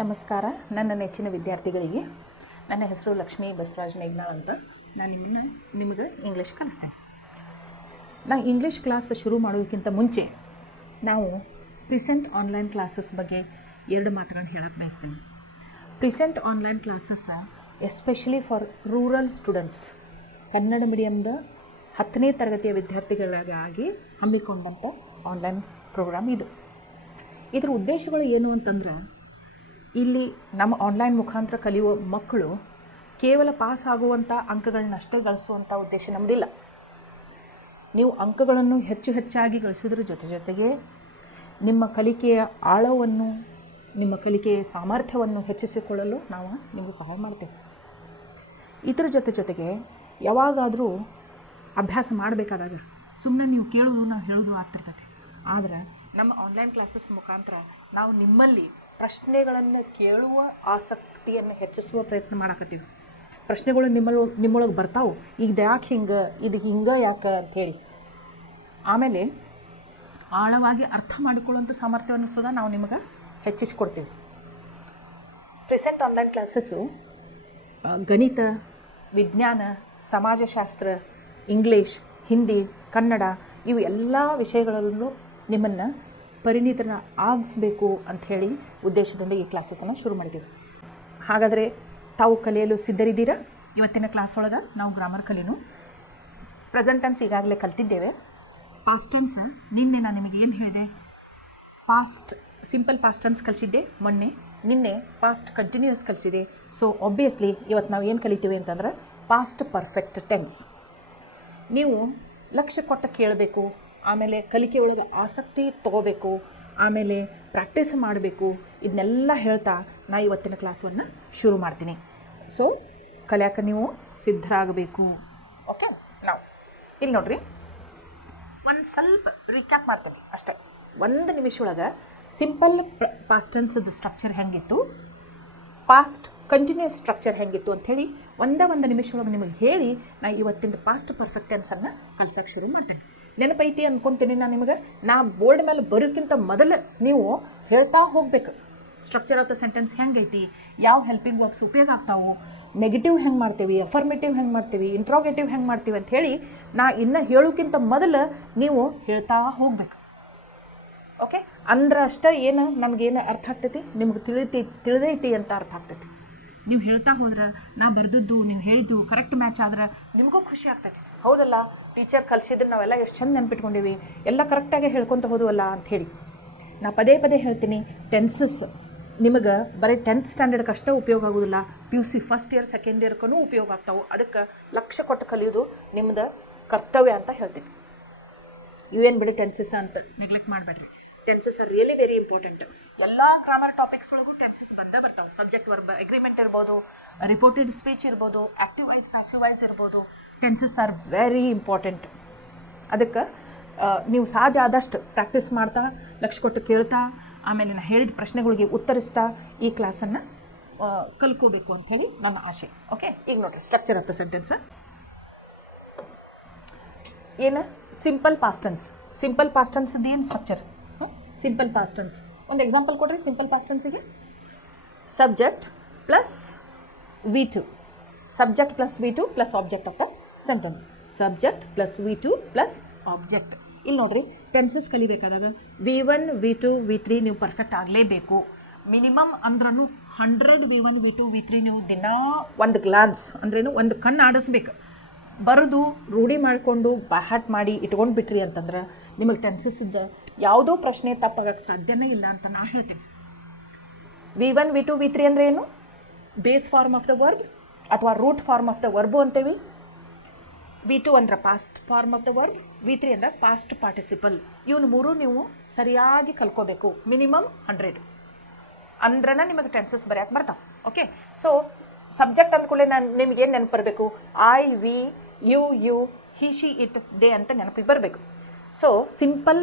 ನಮಸ್ಕಾರ. ನನ್ನ ನೆಚ್ಚಿನ ವಿದ್ಯಾರ್ಥಿಗಳಿಗೆ ನನ್ನ ಹೆಸರು ಲಕ್ಷ್ಮೀ ಬಸವರಾಜ್ ಮೇಘ್ನಾಳ್ ಅಂತ. ನಾನು ನಿಮಗೆ ಇಂಗ್ಲೀಷ್ ಕಲಿಸ್ತೇನೆ. ಇಂಗ್ಲೀಷ್ ಕ್ಲಾಸ್ ಶುರು ಮಾಡೋದಕ್ಕಿಂತ ಮುಂಚೆ ನಾವು ಪ್ರಿಸೆಂಟ್ ಆನ್ಲೈನ್ ಕ್ಲಾಸಸ್ ಬಗ್ಗೆ ಎರಡು ಮಾತುಗಳನ್ನು ಹೇಳಕ್ಕೆ ಬಯಸ್ತೇನೆ. Present online classes especially for rural students, Kannada ಮೀಡಿಯಮ್ದ 10ನೇ ತರಗತಿಯ ವಿದ್ಯಾರ್ಥಿಗಳಿಗಾಗಿ ಹಮ್ಮಿಕೊಂಡಂಥ ಆನ್ಲೈನ್ ಪ್ರೋಗ್ರಾಮ್ ಇದು. ಇದರ ಉದ್ದೇಶಗಳು ಏನು ಅಂತಂದ್ರೆ, ಇಲ್ಲಿ ನಮ್ಮ ಆನ್ಲೈನ್ ಮುಖಾಂತರ ಕಲಿಯುವ ಮಕ್ಕಳು ಕೇವಲ ಪಾಸ್ ಆಗುವಂಥ ಅಂಕಗಳನ್ನಷ್ಟೇ ಗಳಿಸುವಂಥ ಉದ್ದೇಶ ನಮ್ಮದಿಲ್ಲ. ನೀವು ಅಂಕಗಳನ್ನು ಹೆಚ್ಚಾಗಿ ಗಳಿಸೋದ್ರ ಜೊತೆಗೆ ನಿಮ್ಮ ಕಲಿಕೆಯ ಆಳವನ್ನು, ನಿಮ್ಮ ಕಲಿಕೆಯ ಸಾಮರ್ಥ್ಯವನ್ನು ಹೆಚ್ಚಿಸಿಕೊಳ್ಳಲು ನಾವು ನಿಮಗೆ ಸಹಾಯ ಮಾಡ್ತೇವೆ. ಇದರ ಜೊತೆಗೆ ಯಾವಾಗಾದರೂ ಅಭ್ಯಾಸ ಮಾಡಬೇಕಾದಾಗ ಸುಮ್ಮನೆ ನೀವು ಕೇಳೋದು ನಾವು ಹೇಳೋದು ಆಗ್ತಿರ್ತೈತಿ. ಆದರೆ ನಮ್ಮ ಆನ್ಲೈನ್ ಕ್ಲಾಸಸ್ ಮುಖಾಂತರ ನಾವು ನಿಮ್ಮಲ್ಲಿ ಪ್ರಶ್ನೆಗಳನ್ನು ಕೇಳುವ ಆಸಕ್ತಿಯನ್ನು ಹೆಚ್ಚಿಸುವ ಪ್ರಯತ್ನ ಮಾಡಕತ್ತೀವಿ. ಪ್ರಶ್ನೆಗಳು ನಿಮ್ಮೊಳಗೆ ಬರ್ತಾವೆ, ಈಗ ಯಾಕೆ ಹಿಂಗೆ, ಇದು ಹಿಂಗೆ ಯಾಕೆ ಅಂಥೇಳಿ. ಆಮೇಲೆ ಆಳವಾಗಿ ಅರ್ಥ ಮಾಡಿಕೊಳ್ಳುವಂಥ ಸಾಮರ್ಥ್ಯವನ್ನು ಸುದಾ ನಾವು ನಿಮಗೆ ಹೆಚ್ಚಿಸ್ಕೊಡ್ತೀವಿ. ಪ್ರೆಸೆಂಟ್ ಆನ್ಲೈನ್ ಕ್ಲಾಸಸ್ಸು ಗಣಿತ, ವಿಜ್ಞಾನ, ಸಮಾಜಶಾಸ್ತ್ರ, ಇಂಗ್ಲೀಷ್, ಹಿಂದಿ, ಕನ್ನಡ ಇವು ಎಲ್ಲ ವಿಷಯಗಳಲ್ಲೂ ನಿಮ್ಮನ್ನು ಪರಿಣಿತನ ಆಗಿಸ್ಬೇಕು ಅಂಥೇಳಿ ಉದ್ದೇಶದಿಂದ ಈ ಕ್ಲಾಸಸನ್ನು ಶುರು ಮಾಡಿದ್ದೀವಿ. ಹಾಗಾದರೆ ತಾವು ಕಲಿಯಲು ಸಿದ್ಧರಿದ್ದೀರಾ? ಇವತ್ತಿನ ಕ್ಲಾಸ್ ಒಳಗೆ ನಾವು ಗ್ರಾಮರ್ ಕಲಿನು. ಪ್ರೆಸೆಂಟ್ ಟೆನ್ಸ್ ಈಗಾಗಲೇ ಕಲ್ತಿದ್ದೇವೆ. ಪಾಸ್ಟ್ ಟೆನ್ಸ್ ನಿನ್ನೆ ನಾನು ನಿಮಗೆ ಏನು ಹೇಳಿದೆ, ಸಿಂಪಲ್ ಪಾಸ್ಟ್ ಟೆನ್ಸ್ ಕಲಿಸಿದ್ದೆ ಮೊನ್ನೆ. ನಿನ್ನೆ ಪಾಸ್ಟ್ ಕಂಟಿನ್ಯೂಸ್ ಕಲಿಸಿದೆ. ಸೊ ಆಬ್ವಿಯಸ್ಲಿ ಇವತ್ತು ನಾವು ಏನು ಕಲಿತೀವಿ ಅಂತಂದ್ರೆ ಪಾಸ್ಟ್ ಪರ್ಫೆಕ್ಟ್ ಟೆನ್ಸ್. ನೀವು ಲಕ್ಷ್ಯ ಕೊಟ್ಟು ಕೇಳಬೇಕು, ಆಮೇಲೆ ಕಲಿಕೆ ಒಳಗೆ ಆಸಕ್ತಿ ತೊಗೋಬೇಕು, ಆಮೇಲೆ ಪ್ರಾಕ್ಟೀಸ್ ಮಾಡಬೇಕು. ಇದನ್ನೆಲ್ಲ ಹೇಳ್ತಾ ನಾ ಇವತ್ತಿನ ಕ್ಲಾಸನ್ನು ಶುರು ಮಾಡ್ತೀನಿ. ಸೊ ಕಲಿಯಾಕ ನೀವು ಸಿದ್ಧರಾಗಬೇಕು. ಓಕೆ, ನಾವು ಇಲ್ಲಿ ನೋಡ್ರಿ, ಒಂದು ಸ್ವಲ್ಪ ರೀಕ್ಯಾಪ್ ಮಾಡ್ತೀನಿ ಅಷ್ಟೇ. 1 ನಿಮಿಷ ಒಳಗೆ ಸಿಂಪಲ್ ಪಾಸ್ಟ್ ಟೆನ್ಸ್ದು ಸ್ಟ್ರಕ್ಚರ್ ಹೆಂಗಿತ್ತು, ಪಾಸ್ಟ್ ಕಂಟಿನ್ಯೂಸ್ ಸ್ಟ್ರಕ್ಚರ್ ಹೆಂಗಿತ್ತು ಅಂಥೇಳಿ ಒಂದು ನಿಮಿಷ ಒಳಗೆ ನಿಮಗೆ ಹೇಳಿ ನಾ ಇವತ್ತಿನ ಪಾಸ್ಟ್ ಪರ್ಫೆಕ್ಟ್ ಟೆನ್ಸನ್ನು ಕಲ್ಸೋಕ್ಕೆ ಶುರು ಮಾಡ್ತೇನೆ. ನೆನಪೈತಿ ಅಂದ್ಕೊತೀನಿ ನಾನು ನಿಮಗೆ. ನಾ ಬೋರ್ಡ್ ಮೇಲೆ ಬರೋಕ್ಕಿಂತ ಮೊದಲು ನೀವು ಹೇಳ್ತಾ ಹೋಗಬೇಕು. ಸ್ಟ್ರಕ್ಚರ್ ಆಫ್ ದ ಸೆಂಟೆನ್ಸ್ ಹೆಂಗೈತಿ, ಯಾವ ಹೆಲ್ಪಿಂಗ್ ವರ್ಕ್ಸ್ ಉಪಯೋಗ ಆಗ್ತಾವೆ, ನೆಗೆಟಿವ್ ಹೆಂಗೆ ಮಾಡ್ತೀವಿ, ಅಫರ್ಮೇಟಿವ್ ಹೆಂಗೆ ಮಾಡ್ತೀವಿ, ಇಂಟ್ರೋಗೇಟಿವ್ ಹೆಂಗೆ ಮಾಡ್ತೀವಿ ಅಂಥೇಳಿ ನಾ ಇನ್ನು ಹೇಳೋಕ್ಕಿಂತ ಮೊದಲು ನೀವು ಹೇಳ್ತಾ ಹೋಗಬೇಕು. ಓಕೆ, ಅಂದ್ರೆ ಅಷ್ಟೇ ಏನು ನಮಗೇನು ಅರ್ಥ ಆಗ್ತೈತಿ, ನಿಮ್ಗೆ ತಿಳಿದೈತಿ ಅಂತ ಅರ್ಥ ಆಗ್ತೈತಿ. ನೀವು ಹೇಳ್ತಾ ಹೋದ್ರೆ ನಾ ಬರೆದದ್ದು ನೀವು ಹೇಳಿದ್ದು ಕರೆಕ್ಟ್ ಮ್ಯಾಚ್ ಆದ್ರೆ ನಿಮಗೂ ಖುಷಿ ಆಗ್ತೈತಿ. ಹೌದಲ್ಲ, ಟೀಚರ್ ಕಲಿಸಿದ್ರೆ ನಾವೆಲ್ಲ ಎಷ್ಟು ಚಂದ ನೆನ್ಪಿಟ್ಕೊಂಡೀವಿ, ಎಲ್ಲ ಕರೆಕ್ಟಾಗಿ ಹೇಳ್ಕೊತ ಹೋದವಲ್ಲ ಅಂಥೇಳಿ. ನಾ ಪದೇ ಹೇಳ್ತೀನಿ, ಟೆನ್ಸಸ್ ನಿಮಗೆ ಬರೀ 10th ಸ್ಟ್ಯಾಂಡರ್ಡ್ಗೆ ಅಷ್ಟೇ ಉಪಯೋಗ ಆಗೋದಿಲ್ಲ, PUC ಫಸ್ಟ್ ಇಯರ್ ಸೆಕೆಂಡ್ ಇಯರ್ಗೂ ಉಪಯೋಗ ಆಗ್ತಾವೆ. ಅದಕ್ಕೆ ಲಕ್ಷ್ಯ ಕೊಟ್ಟು ಕಲಿಯೋದು ನಿಮ್ಮದು ಕರ್ತವ್ಯ ಅಂತ ಹೇಳ್ತೀನಿ. ಇವೇನು ಬಿಡಿ ಟೆನ್ಸಸ್ ಅಂತ ನೆಗ್ಲೆಕ್ಟ್ ಮಾಡಬೇಡ್ರಿ. Tenses are really very important. ಎಲ್ಲ ಗ್ರಾಮರ್ ಟಾಪಿಕ್ಸ್ ಒಳಗೂ ಟೆನ್ಸಸ್ ಬಂದೇ ಬರ್ತಾವೆ. ಸಬ್ಜೆಕ್ಟ್ ವರ್ಬ್ ಅಗ್ರಿಮೆಂಟ್ ಇರ್ಬೋದು, ರಿಪೋರ್ಟೆಡ್ ಸ್ಪೀಚ್ ಇರ್ಬೋದು, ಆ್ಯಕ್ಟಿವ್ ವೈಸ್ ಪ್ಯಾಸಿವ್ ವೈಸ್ ಇರ್ಬೋದು. Tenses are very important. ಅದಕ್ಕೆ ನೀವು ಸಾಧ್ಯ ಆದಷ್ಟು ಪ್ರಾಕ್ಟೀಸ್ ಮಾಡ್ತಾ, ಲಕ್ಷ್ಯ ಕೊಟ್ಟು ಕೇಳ್ತಾ, ಆಮೇಲೆ ನಾನು ಹೇಳಿದ ಪ್ರಶ್ನೆಗಳಿಗೆ ಉತ್ತರಿಸ್ತಾ ಈ ಕ್ಲಾಸನ್ನು ಕಲ್ಕೋಬೇಕು ಅಂಥೇಳಿ ನನ್ನ ಆಸೆ. ಓಕೆ, ಈಗ ನೋಡಿರಿ ಸ್ಟ್ರಕ್ಚರ್ ಆಫ್ ದ ಸೆಂಟೆನ್ಸ್ ಏನು. ಸಿಂಪಲ್ ಪಾಸ್ಟ್ ಟೆನ್ಸ್ ಏನು ಸ್ಟ್ರಕ್ಚರ್? ಸಿಂಪಲ್ ಪಾಸ್ಟ್ ಟೆನ್ಸ್ ಒಂದು ಎಕ್ಸಾಂಪಲ್ ಕೊಡ್ರಿ. ಸಿಂಪಲ್ ಪಾಸ್ಟ್ ಟೆನ್ಸಿಗೆ subject plus V2, subject plus V2 plus object of the sentence. Subject plus V2 plus object. ಇಲ್ಲಿ ನೋಡ್ರಿ, tenses ಕಲಿಬೇಕಾದಾಗ V1 V2 V3 ನೀವು perfect ಆಗಲೇಬೇಕು. Minimum ಅಂದ್ರೂ 100 V1 V2 V3 ನೀವು ದಿನ ಒಂದು ಗ್ಲಾನ್ಸ್ ಅಂದ್ರೇನು ಒಂದು ಕಣ್ಣು ಆಡಿಸ್ಬೇಕು. ಬರೆದು ರೂಢಿ ಮಾಡಿಕೊಂಡು ಬಹಾಟ್ ಮಾಡಿ ಇಟ್ಕೊಂಡು ಬಿಟ್ರಿ ಅಂತಂದ್ರೆ ನಿಮಗೆ ಟೆನ್ಸಸ್ಸಿದ್ದ ಯಾವುದೋ ಪ್ರಶ್ನೆ ತಪ್ಪಾಗಕ್ಕೆ ಸಾಧ್ಯನೇ ಇಲ್ಲ ಅಂತ ನಾನು ಹೇಳ್ತೀನಿ. V1 V2 V3 ಅಂದರೆ ಏನು? Base form of the verb ಅಥವಾ root form of the verb ಅಂತೇವಿ. V2 ಅಂದ್ರೆ past form of the verb, V3 ಅಂದ್ರೆ ಪಾಸ್ಟ್ ಪಾರ್ಟಿಸಿಪಲ್. ಇವನು 3 ನೀವು ಸರಿಯಾಗಿ ಕಲ್ಕೋಬೇಕು. ಮಿನಿಮಮ್ 100 ಅಂದ್ರನ ನಿಮಗೆ ಟೆನ್ಸಸ್ ಬರೆಯಕ್ಕೆ ಬರ್ತಾವೆ. ಓಕೆ, ಸೊ ಸಬ್ಜೆಕ್ಟ್ ಅಂದ್ಕೊಳ್ಳೆ ನಾನು ನಿಮಗೇನು ನೆನಪು ಬರಬೇಕು? I, we, you, he, she, it, they ಅಂತ ನೆನಪಿಗೆ ಬರಬೇಕು. ಸೊ ಸಿಂಪಲ್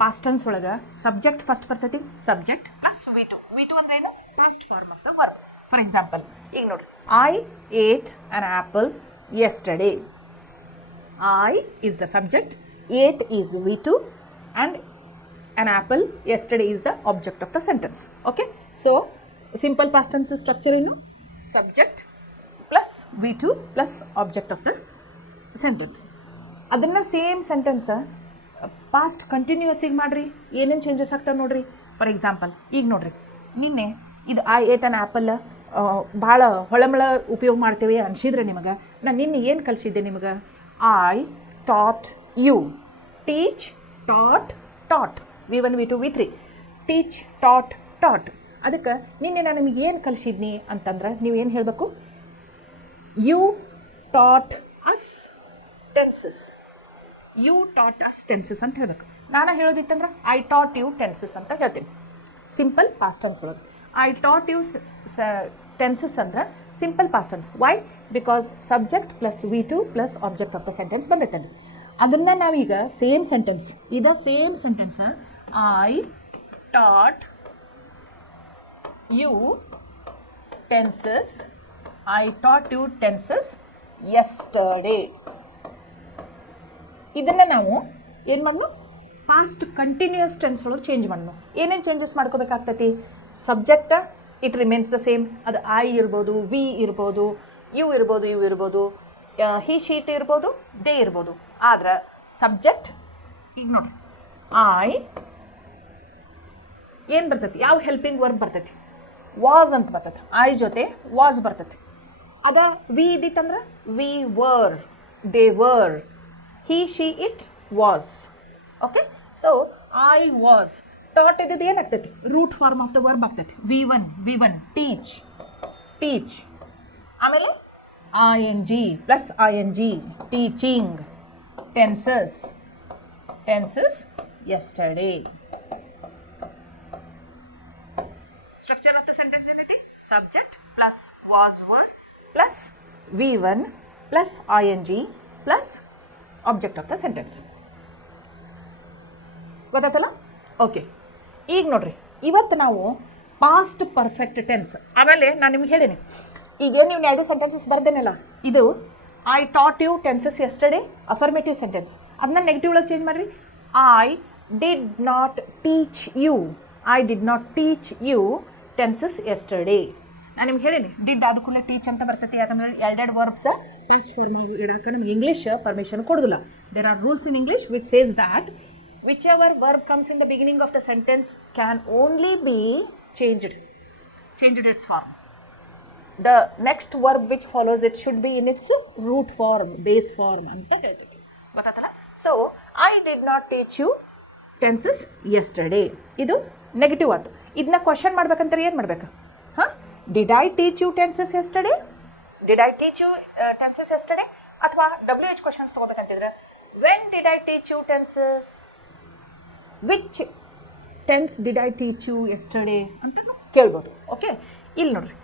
ಪಾಸ್ಟ್ ಟೆನ್ಸ್ ಒಳಗೆ ಸಬ್ಜೆಕ್ಟ್ ಫಸ್ಟ್ ಬರ್ತೈತಿ. ಸಬ್ಜೆಕ್ಟ್ ಪ್ಲಸ್ V2 ಅಂದ್ರೆ ಏನು? Past form of the verb. For example ಈಗ ನೋಡ್ರಿ, I ate an apple yesterday. I is the subject, ate is V2 and an apple yesterday is the object of the sentence. Okay, so simple past tense structure ಏನು? Subject plus V2 plus object of the sentence. ಅದನ್ನು same sentence past ಕಂಟಿನ್ಯೂಸಿಗೆ ಮಾಡಿರಿ, ಏನೇನು changes ಆಗ್ತಾವೆ ನೋಡಿರಿ. For example ಈಗ ನೋಡಿರಿ, ನಿನ್ನೆ ಇದು ಐ ಏಟ್ ಅನ್ ಆ್ಯಪಲ್ ಭಾಳ ಹೊಳಮಳ ಉಪಯೋಗ ಮಾಡ್ತೇವೆ ಅನಿಸಿದ್ರೆ ನಿಮಗೆ ನಾನು ನಿನ್ನೆ ಏನು ಕಲಿಸಿದ್ದೆ ನಿಮಗೆ? I taught you. Teach, taught, taught. V1 V2 V3. Teach, taught, taught. ಅದಕ್ಕೆ ನಿನ್ನೆ ನಾನು ನಿಮಗೆ ಏನು ಕಲಿಸಿದ್ನಿ ಅಂತಂದ್ರೆ ನೀವು ಏನು ಹೇಳಬೇಕು? You taught us tenses. You taught us tenses ಅಂತ ಹೇಳಬೇಕು. ನಾನು ಹೇಳೋದಿತ್ತಂದ್ರೆ ಐ ಟಾಟ್ ಯು ಟೆನ್ಸಸ್ ಅಂತ ಹೇಳ್ತೀನಿ. ಸಿಂಪಲ್ ಪಾಸ್ಟ್ ಟೆನ್ಸ್ ಒಳಗೆ ಐ ಟಾಟ್ ಯು ಟೆನ್ಸಸ್ ಅಂದ್ರೆ simple past tense. Why? Because subject plus V2 plus object of the sentence ಬಂದೈತೆ. ಅದನ್ನು ನಾವೀಗ ಸೇಮ್ ಸೆಂಟೆನ್ಸ್, ಇದು same sentence I taught you tenses, I taught you tenses yesterday. ಇದನ್ನು ನಾವು ಏನು ಮಾಡೋಣ? ಪಾಸ್ಟ್ ಕಂಟಿನ್ಯೂಯಸ್ ಟೆನ್ಸ್ ಒಳಗೆ ಚೇಂಜ್ ಮಾಡೋಣ. ಏನೇನು ಚೇಂಜಸ್ ಮಾಡ್ಕೋಬೇಕಾಗ್ತೈತಿ? Subject it remains the same. ಅದು ಐ ಇರ್ಬೋದು, ವಿ ಇರ್ಬೋದು, ಯು ಇರ್ಬೋದು, ಯು ಇರ್ಬೋದು, ಹಿ ಶೀಟ್ ಇರ್ಬೋದು, ದೇ ಇರ್ಬೋದು. ಆದ್ರೆ ಸಬ್ಜೆಕ್ಟ್ ಈಗ ನೋಡಿ ಐ ಏನು ಬರ್ತೈತಿ? ಯಾವ ಹೆಲ್ಪಿಂಗ್ ವರ್ಬ್ ಬರ್ತೈತಿ? ವಾಸ್ ಅಂತ ಬರ್ತೈತಿ. ಐ ಜೊತೆ ವಾಸ್ ಬರ್ತೈತಿ. ಅದ ವಿ ಇದ್ದಿತ್ತಂದ್ರೆ we were, they were, he she it was. Okay, so I was. ಟಾಟ್ ಇದ್ದಿದ್ದು ಏನಾಗ್ತೈತಿ? Root form of the verb ಆಗ್ತೈತಿ. V1 teach, teach. ಆಮೇಲೆ ING plus ING teaching. Tenses, tenses yesterday. Structure of the sentence ಏನೈತಿ? Subject plus was were plus V1 plus ING plus object of the sentence. ಗೊತ್ತಾಯ್ತಲ್ಲ? Okay, ಈಗ ನೋಡ್ರಿ, ಇವತ್ತು ನಾವು past perfect tense. ಆಮೇಲೆ ನಾನು ನಿಮ್ಗೆ ಹೇಳೀನಿ, ಈಗೇನು ನೀವು 2 ಸೆಂಟೆನ್ಸಸ್ ಬರ್ದೇನಲ್ಲ, ಇದು I taught you tenses yesterday affirmative sentence. ಅದನ್ನ ನೆಗೆಟಿವ್ ಒಳಗೆ ಚೇಂಜ್ ಮಾಡಿರಿ. I did not teach you, I did not teach you tenses yesterday. ನಾನು ನಿಮ್ಗೆ ಹೇಳೀನಿ, ಡಿಡ್ ಆದ ಕೂಡಲೇ ಟೀಚ್ ಅಂತ ಬರ್ತೈತಿ. ಯಾಕಂದ್ರೆ ಎರಡೆರಡು ವರ್ಬ್ಸ್ ಪಾಸ್ಟ್ ಫಾರ್ಮ್ ಇಡಕ್ಕೆ ನಮ್ಗೆ ಇಂಗ್ಲೀಷ್ ಪರ್ಮಿಷನ್ ಕೊಡೋದಿಲ್ಲ. There are rules in English which says that whichever verb comes in the beginning of the sentence can only be changed its form. The next verb which follows it should be in its root form, base form ಅಂತ ಹೇಳ್ತೀವಿ. ಗೊತ್ತಾಯ್ತಲ್ಲ? So I did not teach you tenses yesterday ಇದು negative ಆಯ್ತು. ಇದನ್ನ question ಮಾಡ್ಬೇಕಂತಾರೆ ಏನು ಮಾಡ್ಬೇಕು? ಹಾಂ, did I teach you tenses yesterday, did I teach you tenses yesterday, ಅಥವಾ WH ಕ್ವಶನ್ಸ್ ತೊಗೋಬೇಕಂತಿದ್ರೆ when did I teach you tenses, which tense did I teach you yesterday ಅಂತ ಕೇಳ್ಬೋದು. ಓಕೆ, ಇಲ್ಲಿ ನೋಡ್ರಿ,